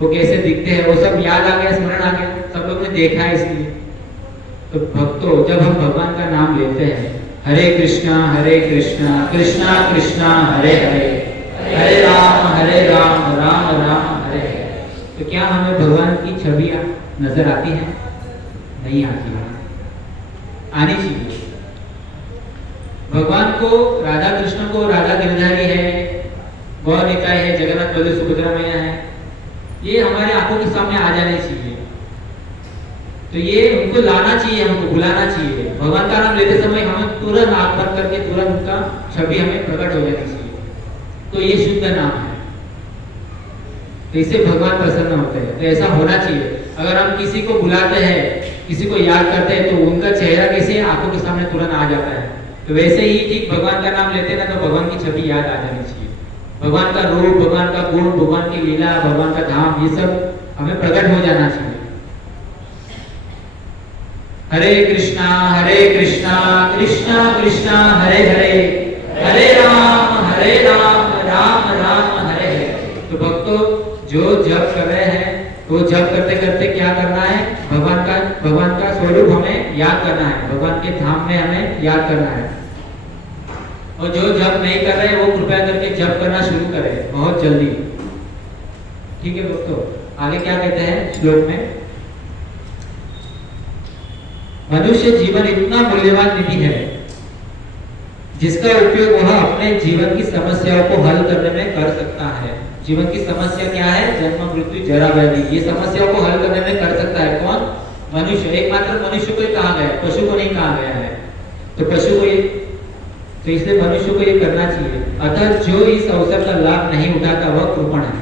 वो कैसे दिखते हैं, वो सब याद आ गया, स्मरण आ गया, सब लोग ने देखा है इसलिए। तो भक्तों, जब हम भगवान का नाम लेते हैं, हरे कृष्णा कृष्णा कृष्णा हरे हरे, हरे राम राम राम हरे हरे, तो क्या हमें भगवान की छवि नजर आती है? नहीं आती है, आनी चाहिए। भगवान को, राधा कृष्ण को, राधा गिरधारी है, गौर निकाय है, जगन्नाथ बलदेव सुभद्रा मैया है, ये हमारे आंखों के सामने आ जाने चाहिए। तो ये उनको लाना चाहिए, हमको बुलाना चाहिए। भगवान का नाम लेते समय हमें तुरंत आंख बंद करके तुरंत उनका छवि हमें प्रकट हो जानी चाहिए। तो ये शुद्ध नाम है, तो इससे भगवान प्रसन्न होते हैं। तो ऐसा होना चाहिए। अगर हम किसी को बुलाते हैं, किसी को याद करते हैं, तो उनका चेहरा कैसे आंखों के सामने तुरंत आ जाता है। तो वैसे ही ठीक भगवान का नाम लेते हैं ना, तो भगवान की छवि याद आ जानी चाहिए। भगवान का रूप, भगवान का गुण, भगवान की लीला, भगवान का धाम, ये सब हमें प्रकट हो जाना चाहिए। हरे कृष्णा कृष्णा कृष्णा हरे हरे, हरे राम राम राम हरे हरे। तो भक्तों, जो जप कर रहे हैं, तो जप करते करते क्या करना है? भगवान का स्वरूप हमें याद करना है, भगवान के धाम में हमें याद करना है। और जो जप नहीं कर रहे, वो कृपया करके जप करना शुरू करें बहुत जल्दी। ठीक है दोस्तों, आगे क्या कहते हैं श्लोक में? मनुष्य जीवन इतना मूल्यवान निधि है जिसका उपयोग वह अपने जीवन की समस्याओं को हल करने में कर सकता है। जीवन की समस्या क्या है? जन्म मृत्यु जरा व्याधि, ये समस्याओं को हल करने में कर सकता है कौन? मनुष्य। एकमात्र मनुष्य को ही कहा गया है, पशु को नहीं कहा गया है। तो पशु को ये, तो इसलिए मनुष्य को ये करना चाहिए। अतः जो इस अवसर का लाभ नहीं उठाता वह कृपण है।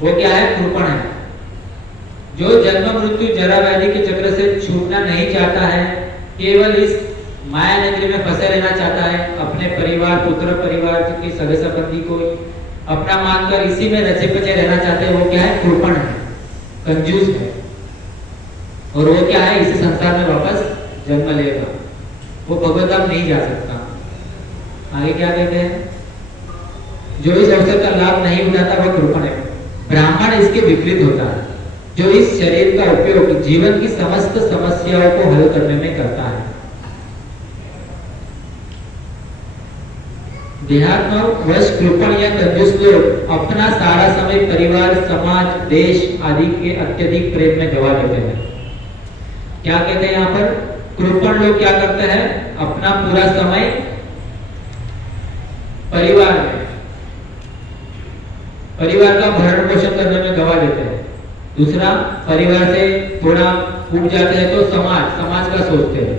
वो क्या है? कृपण है। जो जन्म मृत्यु जरा व्याधि के चक्र से छूटना नहीं चाहता है, केवल इस माया नगरी में फंसे रहना चाहता है, अपने परिवार, पुत्र परिवार के सगे संबंधी को अपना मानकर इसी में रचे पचे रहना चाहते हैं, वो क्या है? कृपण है, कंजूस है। और वो क्या है? इसी संसार में वापस जन्म लेगा, वो भगवत धाम नहीं जा सकता। आगे क्या कहते हैं? जो इस अवसर का लाभ नहीं उठाता वह कृपण है। ब्राह्मण इसके विपरीत होता है, जो इस शरीर का उपयोग जीवन की समस्त समस्याओं को हल करने में करता है। देहात्मवश कृपण या कंजूस लोग अपना सारा समय परिवार, समाज, देश आदि के अत्यधिक प्रेम में गवा देते हैं। क्या कहते हैं यहाँ पर? कृपण लोग क्या करते हैं? अपना पूरा समय परिवार में, परिवार का भरण पोषण करने में गवा देते हैं। दूसरा, परिवार से थोड़ा उठ जाते हैं तो समाज का सोचते हैं,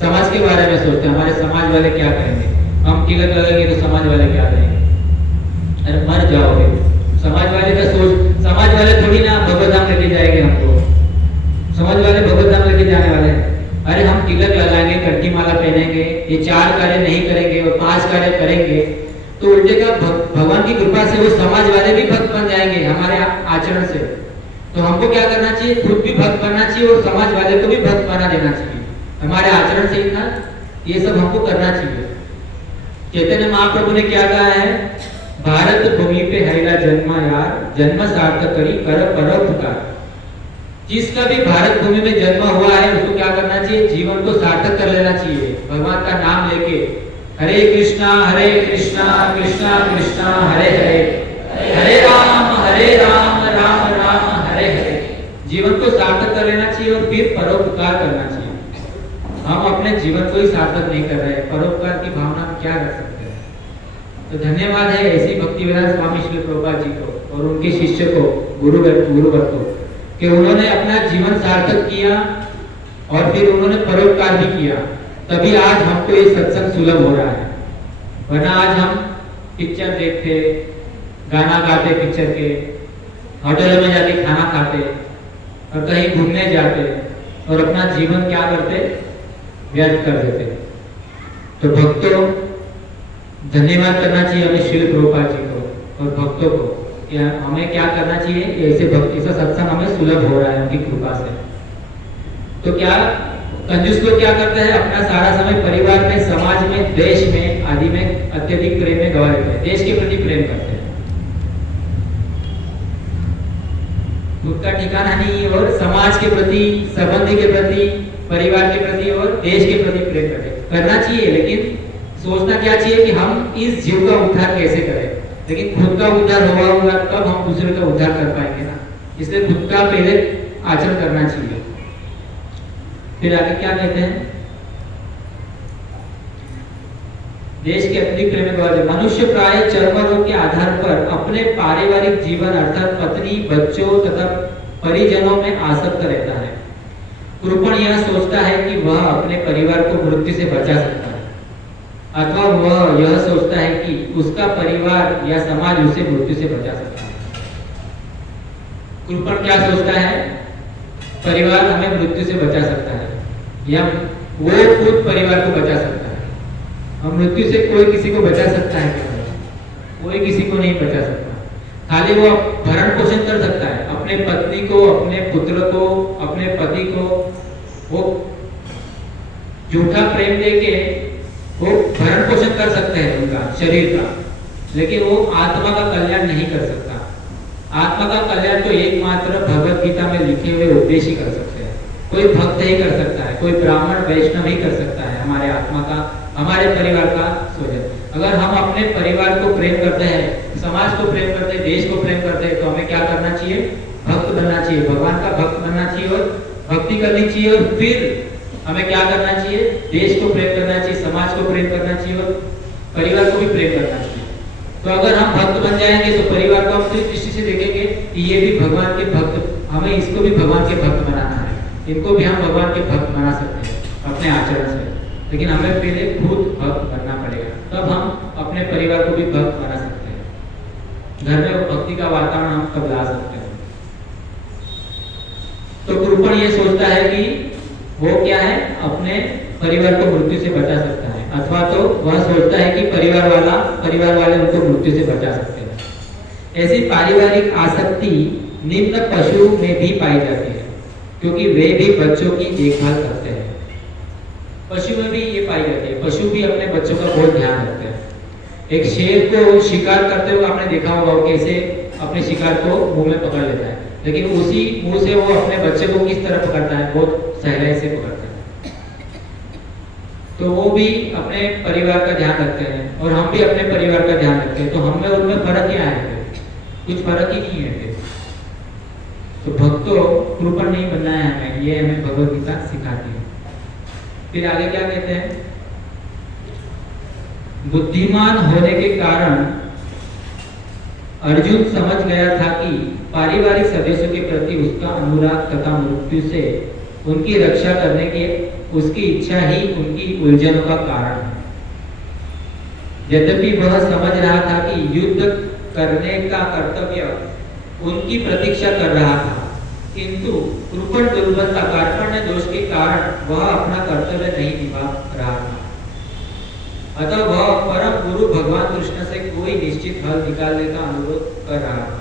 समाज के बारे में सोचते हैं, हमारे समाज वाले क्या कहेंगे, हम तिलक लगाएंगे तो समाज वाले क्या कहेंगे, अरे मर जाओगे। समाज वाले का सोच, समाज वाले थोड़ी ना भगवत धाम लेके जाएंगे हमको, समाज वाले भगवत धाम लेके जाने वाले हैं। अरे हम तिलक लगाएंगे, कंठी माला पहनेंगे, ये 4 कार्य नहीं करेंगे और 5 कार्य करेंगे, तो उल्टे का भगवान की कृपा से वो समाज वाले भी भक्त बन जाएंगे हमारे आचरण से। तो हमको क्या करना चाहिए? खुद भी भक्त बनना चाहिए और समाज वाले को भी भक्त बना देना चाहिए। हमारे आचरण से इतना ये सब हमको करना चाहिए। चैतन्य महाप्रभु ने क्या कहा है? भारत भूमि पे हैला जन्मा यार, जन्म सार्थक करी कर परोपकार। जिसका भी भारत भूमि में जन्म हुआ है उसको क्या करना चाहिए? जीवन को सार्थक कर लेना चाहिए, भगवान का नाम लेके। हरे कृष्णा कृष्णा कृष्णा हरे हरे, हरे राम राम राम हरे हरे। जीवन को सार्थक कर लेना चाहिए और फिर परोपकार करना चाहिए। हम अपने जीवन को ही सार्थक नहीं कर रहे, परोपकार की भावना में क्या कर सकते हैं? तो धन्यवाद है ऐसी भक्तिवेदांत स्वामी श्री प्रभुपाद जी को और उनके शिष्य को, गुरुवर को, कि उन्होंने अपना जीवन सार्थक किया और फिर उन्होंने परोपकार भी किया। तभी आज हमको ये सत्संग सुलभ हो रहा है। वरना आज हम पिक्चर देखते, गाना गाते पिक्चर के, होटल में जाके खाना खाते और कहीं घूमने जाते और अपना जीवन क्या करते? व्यर्थ कर देते। तो भक्तों, धन्यवाद करना चाहिए हमें श्री प्रभुपाद जी को और भक्तों को। हमें क्या करना चाहिए? ऐसे भक्ति से सत्संग हमें सुलभ हो रहा है उनकी कृपा से। तो क्या कंजूस लोग क्या करते हैं? अपना सारा समय परिवार में, समाज में, देश में आदि में अत्यधिक प्रेम में गवा देते हैं, देश के प्रति प्रेम करते हैं। खुद का ठिकाना नहीं और समाज के प्रति, संबंधी के प्रति, परिवार के प्रति और देश के प्रति प्रेम करना चाहिए। लेकिन सोचना क्या चाहिए कि हम इस जीव का उद्धार कैसे करें। लेकिन खुद का उद्धार होगा तब हम दूसरे का उद्धार कर पाएंगे ना। इसलिए खुद का पहले आचरण करना चाहिए। फिर आगे क्या कहते हैं, देश के अतिरिक्त प्रेम का मनुष्य प्राय चर्म रोग के आधार पर अपने पारिवारिक जीवन अर्थात पत्नी, बच्चों तथा परिजनों में आसक्त रहता है। कृपण यह सोचता है कि वह अपने परिवार को मृत्यु से बचा सकता है, अथवा वह यह सोचता है कि उसका परिवार या समाज उसे मृत्यु से बचा सकता है। कृपण क्या सोचता है, परिवार हमें मृत्यु से बचा सकता है या वो खुद परिवार को बचा सकता है। हम मृत्यु से कोई किसी को बचा सकता है क्या? कोई किसी को नहीं बचा सकता। खाली वो भरण पोषण कर सकता है अपने पत्नी को, अपने पुत्र को, अपने पति को। वो झूठा प्रेम देके वो भरण पोषण कर सकते हैं उनका शरीर का, लेकिन वो आत्मा का कल्याण नहीं कर सकता। आत्मा का कल्याण तो एकमात्र भगवत गीता में लिखे हुए उपदेश ही कर सकते हैं। कोई भक्त ही कर सकता है, कोई ब्राह्मण वैष्णव ही कर सकता है हमारे आत्मा का, हमारे परिवार का स्वजन। अगर हम अपने परिवार को प्रेम करते हैं, समाज को प्रेम करते हैं, देश को प्रेम करते हैं, तो हमें क्या करना चाहिए? भक्त बनना चाहिए, भगवान का भक्त बनना चाहिए और भक्ति करनी चाहिए। और फिर हमें क्या करना चाहिए? देश को प्रेम करना चाहिए, समाज को प्रेम करना चाहिए और परिवार को भी प्रेम करना चाहिए। तो अगर हम भक्त बन जाएंगे तो परिवार को हम इस दृष्टि से देखेंगे कि ये भी भगवान के भक्त, हमें इसको भी भगवान के भक्त बनाना है, इनको भी हम भगवान के भक्त बना सकते हैं अपने आचरण से। लेकिन हमें पहले खुद भक्त बनना पड़ेगा, तब हम अपने परिवार को भी भक्त बना सकते हैं। घर में वो भक्ति का वातावरण हम तब ला सकते हैं। तो कृपण ये सोचता है कि वो क्या है, अपने परिवार को मृत्यु से बचा सकता है, अथवा तो वह सोचता है कि परिवार वाले उनको मृत्यु से बचा सकते हैं। ऐसी पारिवारिक आसक्ति निम्न पशु में भी पाई जाती है, क्योंकि वे भी बच्चों की देखभाल करते हैं। पशु में भी ये पाई जाती है, पशु भी अपने बच्चों का बहुत ध्यान रखते हैं। एक शेर को शिकार करते हुए आपने देखा होगा कैसे अपने शिकार को मुंह में पकड़ लेता है, लेकिन उसी मुंह से वो अपने बच्चे को किस तरह पकड़ता है, बहुत सहराई से पकड़ता है। तो वो भी अपने परिवार का ध्यान रखते हैं और हम भी अपने परिवार का ध्यान रखते हैं। तो हम में उनमें फर्क क्या है? कुछ फर्क ही नहीं है। तो भक्तों कृपण नहीं बनना है हमें, ये हमें भगवत गीता सिखाती है। फिर आगे क्या कहते हैं, बुद्धिमान होने के कारण अर्जुन समझ गया था कि पारिवारिक सदस्यों के प्रति उसका अनुराग तथा मृत्यु से उनकी रक्षा करने की उसकी इच्छा ही उनकी उलझनों का कारण है। यद्यपि वह समझ रहा था कि युद्ध करने का कर्तव्य उनकी प्रतीक्षा कर रहा था, किंतु कृपण दुर्बलता कार्पण्य दोष के कारण वह अपना कर्तव्य नहीं निभा रहा था। अतः वह परम गुरु भगवान कृष्ण से कोई निश्चित हल निकालने का अनुरोध कर रहा था।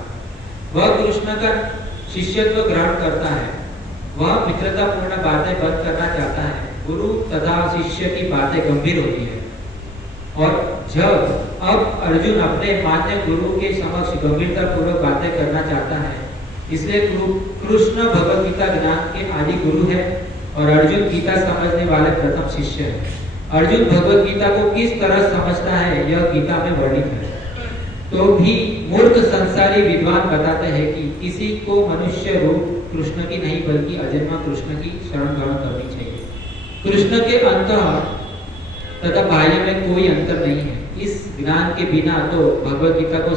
वह कृष्ण का शिष्यत्व ग्रहण करता है, वह मित्रतापूर्ण बातें बंद करना चाहता है। गुरु तथा शिष्य की बातें गंभीर होती है, और जब अब अर्जुन अपने मान्य गुरु के समक्ष गंभीरता पूर्वक बातें करना चाहता है, इसलिए कृष्ण भगवत गीता ज्ञान के आदि गुरु है और अर्जुन गीता समझने वाले प्रथम शिष्य है। अर्जुन भगवत गीता को किस तरह समझता है यह गीता में वर्णित है। तो भी मूर्ख संसारी विद्वान बताते हैं कि किसी को मनुष्य रूप कृष्ण की नहीं बल्कि अजन्मा कृष्ण की शरण ग्रहण करनी चाहिए। कृष्ण के अंतर तथा बाह्य में कोई अंतर नहीं है। इस ज्ञान के बिना तो भगवत गीता को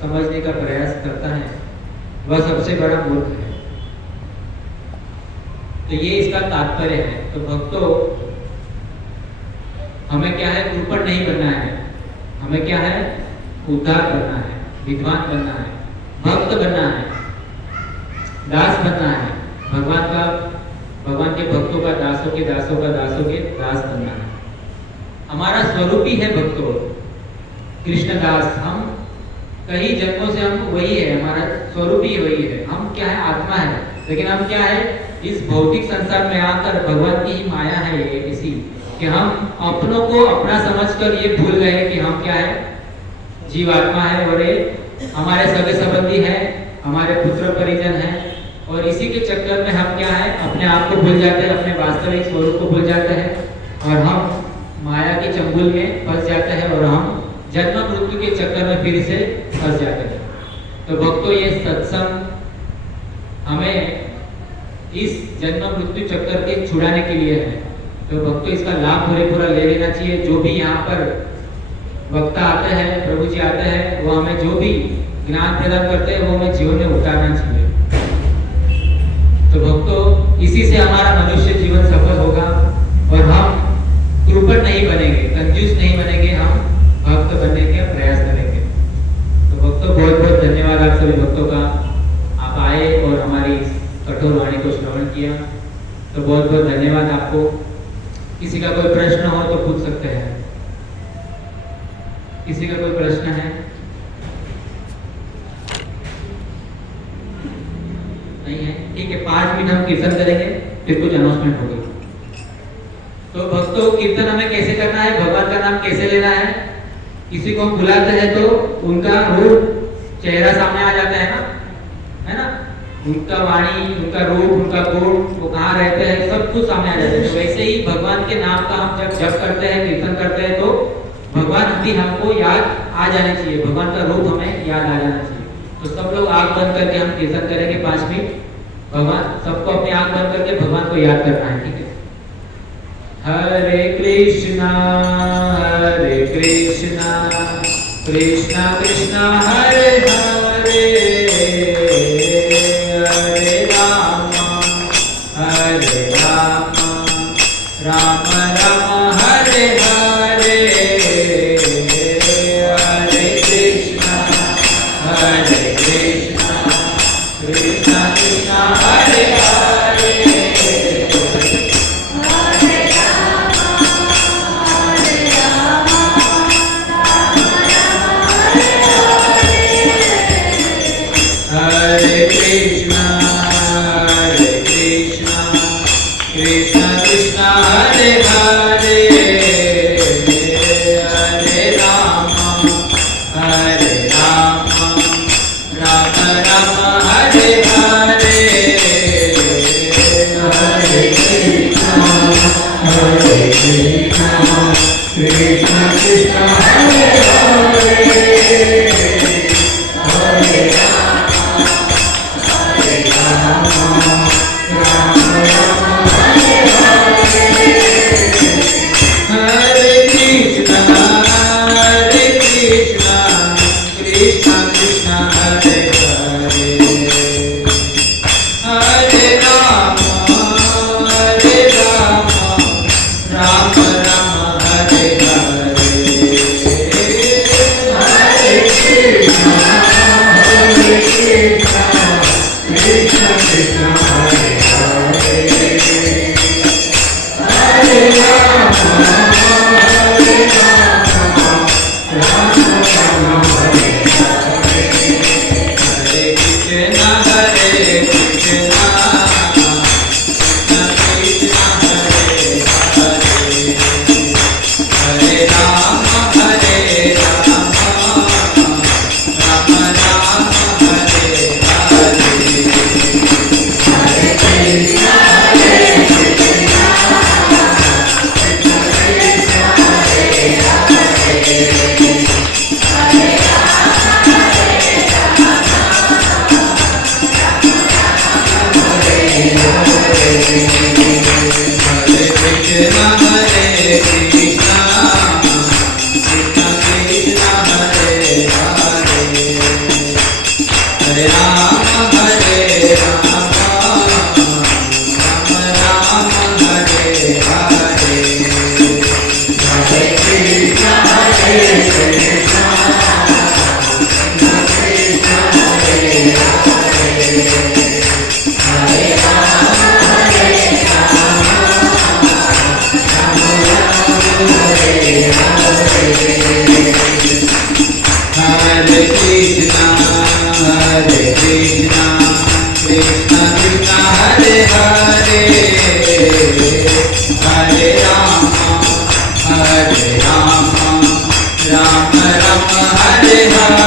समझने का प्रयास करता है वह सबसे बड़ा मूर्ख है। तो ये इसका तात्पर्य है। तो भक्तों हमें क्या है, कृपण नहीं बनना है, हमें क्या है, उद्धार करना है, विद्वान बनना है, भक्त बनना है, दास बनना है, भगवान के भक्तों का दासों के दास बनना है। हमारा स्वरूप ही है भक्तों, कृष्णदास। हम कई जन्मों से हम वही है, हमारा स्वरूप ही वही है। हम क्या है, आत्मा है, लेकिन हम क्या है, इस भौतिक संसार में आकर भगवान की ही माया है ये इसी कि हम अपनों को अपना समझकर ये भूल गए कि हम क्या है, जीवात्मा है और ये हमारे सगे संबंधी है, हमारे पुत्र परिजन है, और इसी के चक्कर में हम क्या है, अपने आप को भूल जाते हैं, अपने वास्तविक स्वरूप को भूल जाते हैं और हम माया के चंगुल में फंस जाते हैं और हम जन्म मृत्यु के चक्कर में फिर से फंस जाते हैं। तो भक्तों, ये सत्संग हमें इस जन्म मृत्यु चक्कर के छुड़ाने के लिए है। तो भक्तों, इसका लाभ पूरा ले लेना चाहिए। जो भी यहाँ पर वक्ता आते हैं, प्रभु जी आते हैं, वो हमें जो भी ज्ञान प्रदान करते हैं वो हमें जीवन में उतारना चाहिए। तो भक्तों, इसी से हमारा मनुष्य जीवन सफल होगा और हम कृपण नहीं बनेंगे, कंजूस नहीं बनेंगे, हम भक्त बनने का प्रयास करेंगे। तो भक्तों, बहुत बहुत धन्यवाद आप सभी भक्तों का, आप आए और हमारी कठोर वाणी को श्रवण किया। तो बहुत बहुत धन्यवाद आपको। किसी का कोई प्रश्न हो तो पूछ सकते हैं। किसी का कोई प्रश्न है? नहीं है? ठीक है, 5 मिनट हम कीर्तन करेंगे, फिर कुछ अनाउंसमेंट होगी। तो भक्तों, कीर्तन हमें कैसे करना है, भगवान का नाम कैसे लेना है? किसी को हम बुलाते हैं तो उनका रूप, चेहरा सामने आ जाता है ना? उनका वाणी, उनका रूप, उनका गुण, वो कहाँ रहते हैं, सब कुछ सामने आ जाता है। तो वैसे ही भगवान के नाम का हम जब जप करते हैं, कीर्तन करते हैं, तो भगवान भी हमको याद आ जाने चाहिए, भगवान का रूप हमें याद आ जाना चाहिए। तो सब लोग आंख बंद करके हम कीर्तन करेंगे 5 मिनट। भगवान, सबको अपनी आंख बंद करके भगवान को याद करना है, ठीक है? हरे कृष्णा कृष्णा कृष्णा हरे हरे, हरे राम राम राम हरे हरे, हरे Krishna Krishna Krishna Hare Hare, Hare Krishna Krishna Krishna Hare Hare, Hare Rama Rama Rama Hare Hare, Hare Krishna Krishna Krishna Hare Hare, Hare Hare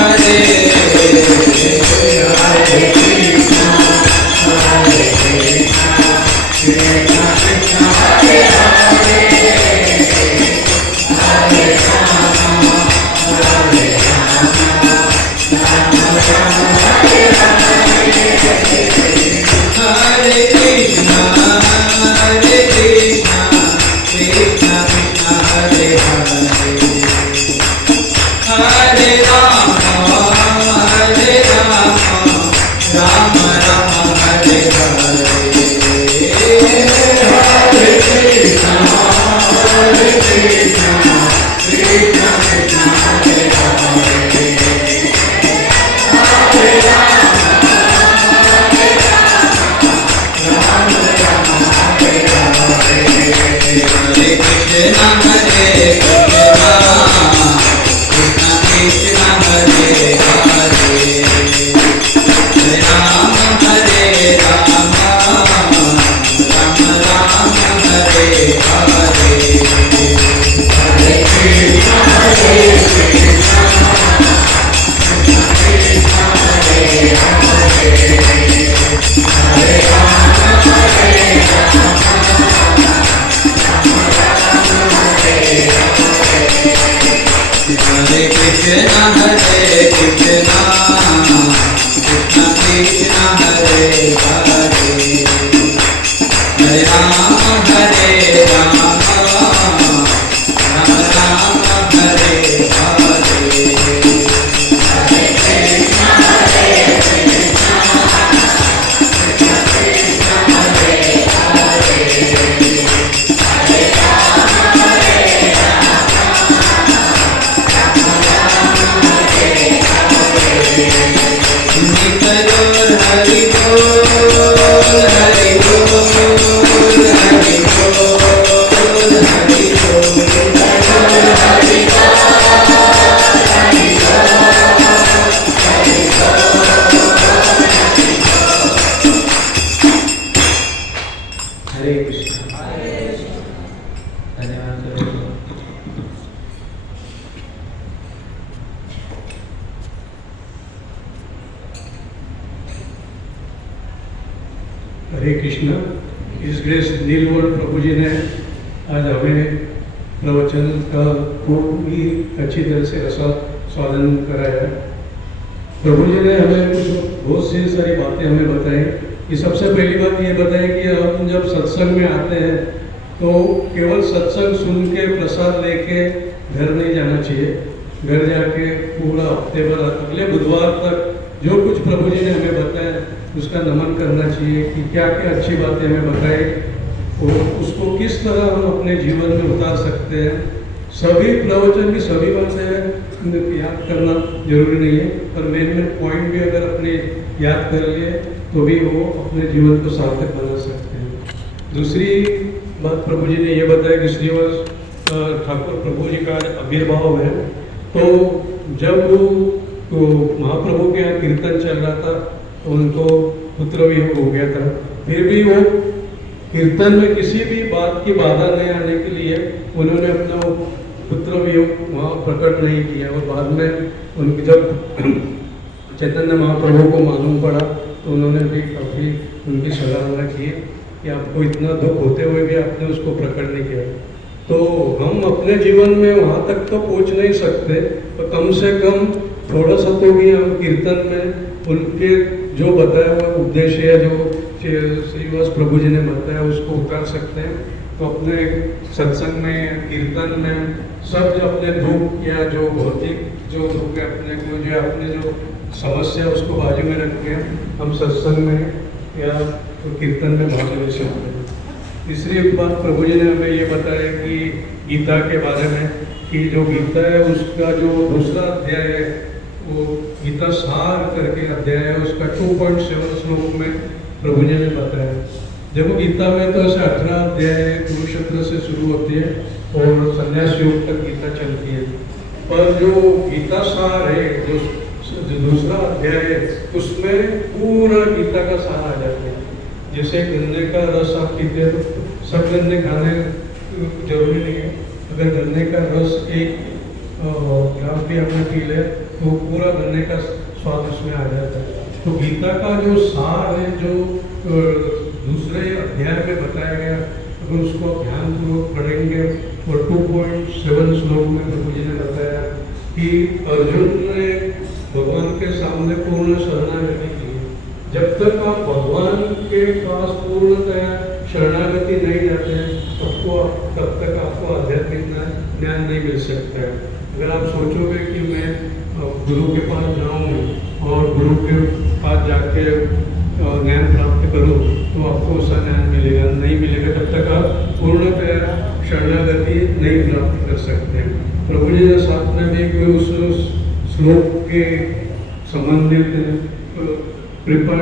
हरे कृष्ण। धन्यवाद। हरे कृष्ण। इस ग्रेस नीलवर्ण प्रभु जी ने आज हमें प्रवचन का पूरी अच्छी तरह से स्वादन कराया। प्रभु जी ने हमें कुछ बहुत सी सारी बातें हमें बताई कि सबसे पहली बात ये बताई कि हम जब सत्संग में आते हैं तो केवल सत्संग सुन के प्रसाद लेके घर नहीं जाना चाहिए। घर जाके पूरा हफ्ते भर अगले बुधवार तक जो कुछ प्रभु जी ने हमें बताया उसका नमन करना चाहिए कि क्या क्या अच्छी बातें हमें बताई और उसको किस तरह हम अपने जीवन में उतार सकते हैं। सभी प्रवचन की सभी बातें याद करना जरूरी नहीं है, पर मेन पॉइंट भी अगर अपने याद कर लिए तो भी वो अपने जीवन को सार्थक बना सकते हैं। दूसरी बात प्रभु जी ने ये बताया कि श्रीवास ठाकुर प्रभु जी का आविर्भाव है, तो जब वो महाप्रभु के यहाँ कीर्तन चल रहा था तो उनको पुत्र वियोग हो गया था। फिर भी वो कीर्तन में किसी भी बात की बाधा नहीं आने के लिए उन्होंने अपना पुत्र वियोग वहाँ प्रकट नहीं किया। और बाद में उनकी जब चैतन्य महाप्रभु को मालूम पड़ा तो उन्होंने भी काफ़ी उनकी सराहना की कि आपको इतना दुख होते हुए भी आपने उसको प्रकट नहीं किया। तो हम अपने जीवन में वहाँ तक तो पहुँच नहीं सकते, तो कम से कम थोड़ा सा तो भी हम कीर्तन में उनके जो बताया हुआ उद्देश्य है, जो श्रीवास प्रभु जी ने बताया, उसको उतार सकते हैं। तो अपने सत्संग में कीर्तन में सब जो अपने दुख या जो भौतिक जो दुख है अपने को जो अपने जो समस्या उसको बाजू में रख के हम सत्संग में या तो कीर्तन में भाग ले सकते हैं। तीसरी बात प्रभु जी ने हमें ये बताया कि गीता के बारे में कि जो गीता है उसका जो दूसरा अध्याय है वो गीता सार करके अध्याय है, उसका 2.7 श्लोक में प्रभु जी ने बताया। जब गीता में तो ऐसे 18 अध्याय कुरुक्षेत्र से शुरू होती है और संन्यास योग तक गीता चलती है, पर जो गीता सार है जो दूसरा अध्याय है उसमें पूरा गीता का सार आ जाता है। जैसे गन्ने का रस आप पीते हैं तो सब गन्ने खाने जरूरी नहीं है, अगर गन्ने का रस एक ग्राम भी आपने पी ले तो पूरा गन्ने का स्वाद उसमें आ जाता है। तो गीता का जो सार है जो दूसरे अध्याय में बताया गया, अगर उसको ध्यानपूर्वक पढ़ेंगे और 2.7 श्लोक में प्रभु जी ने बताया कि अर्जुन ने भगवान के सामने पूर्ण शरणागति की। जब तक आप भगवान के पास पूर्णतया शरणागति नहीं जाते हैं तब तक आपको आध्यात्मिक ज्ञान नहीं मिल सकता है। अगर आप सोचोगे कि मैं गुरु के पास जाऊँ और गुरु के पास जाके ज्ञान प्राप्त करूँ तो आपको उसका ज्ञान मिलेगा नहीं मिलेगा, तब तक आप पूर्णतया शरणागति नहीं प्राप्त कर सकते हैं। प्रभु जी ने साथ में भी उस श्लोक के संबंधित कृपा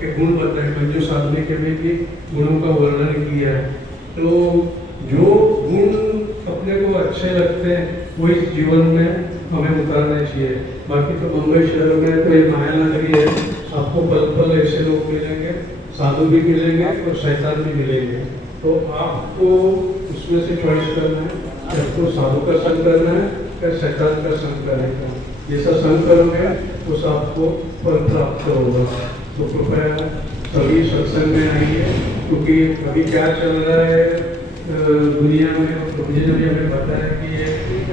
के गुण बताए, मंजू साधने के में भी गुणों का वर्णन किया है। तो जो गुण अपने को अच्छे लगते हैं वो इस जीवन में हमें उतारना चाहिए। बाकी तो मुंबई शहर में तो ये माया नगरी है, आपको पल पल ऐसे लोग मिलेंगे, साधु भी मिलेंगे और शैतान भी मिलेंगे। तो आपको उसमें से चॉइस करना है कि आपको साधु का संग करना है या शैतान का संग करने का। जैसा संग करोगे उस आपको फल प्राप्त होगा। तो कृपया सभी सत्संग में आइए, क्योंकि अभी क्या चल रहा है दुनिया में, प्रभु जी ने भी हमें बताया कि ये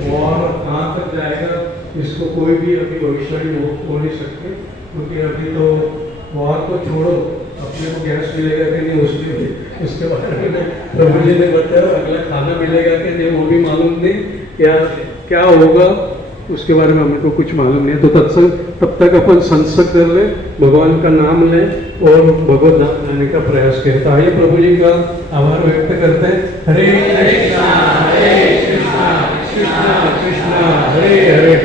वॉर कहाँ तक जाएगा इसको कोई भी अभी भविष्यवाणी हो नहीं सकते। क्योंकि अभी तो वॉर को छोड़ो, अपने को गैस मिलेगा कि नहीं उसके बारे में प्रभु जी ने बताया, अगला खाना मिलेगा कि नहीं वो भी मालूम नहीं, क्या होगा उसके बारे में हमको कुछ मालूम नहीं है। तो तब तक अपन संसद कर ले, भगवान का नाम ले और भगवत धाम जाने का प्रयास करें। तो आइए प्रभु जी का आभार व्यक्त करते हैं। हरे कृष्णा कृष्णा कृष्णा हरे हरे।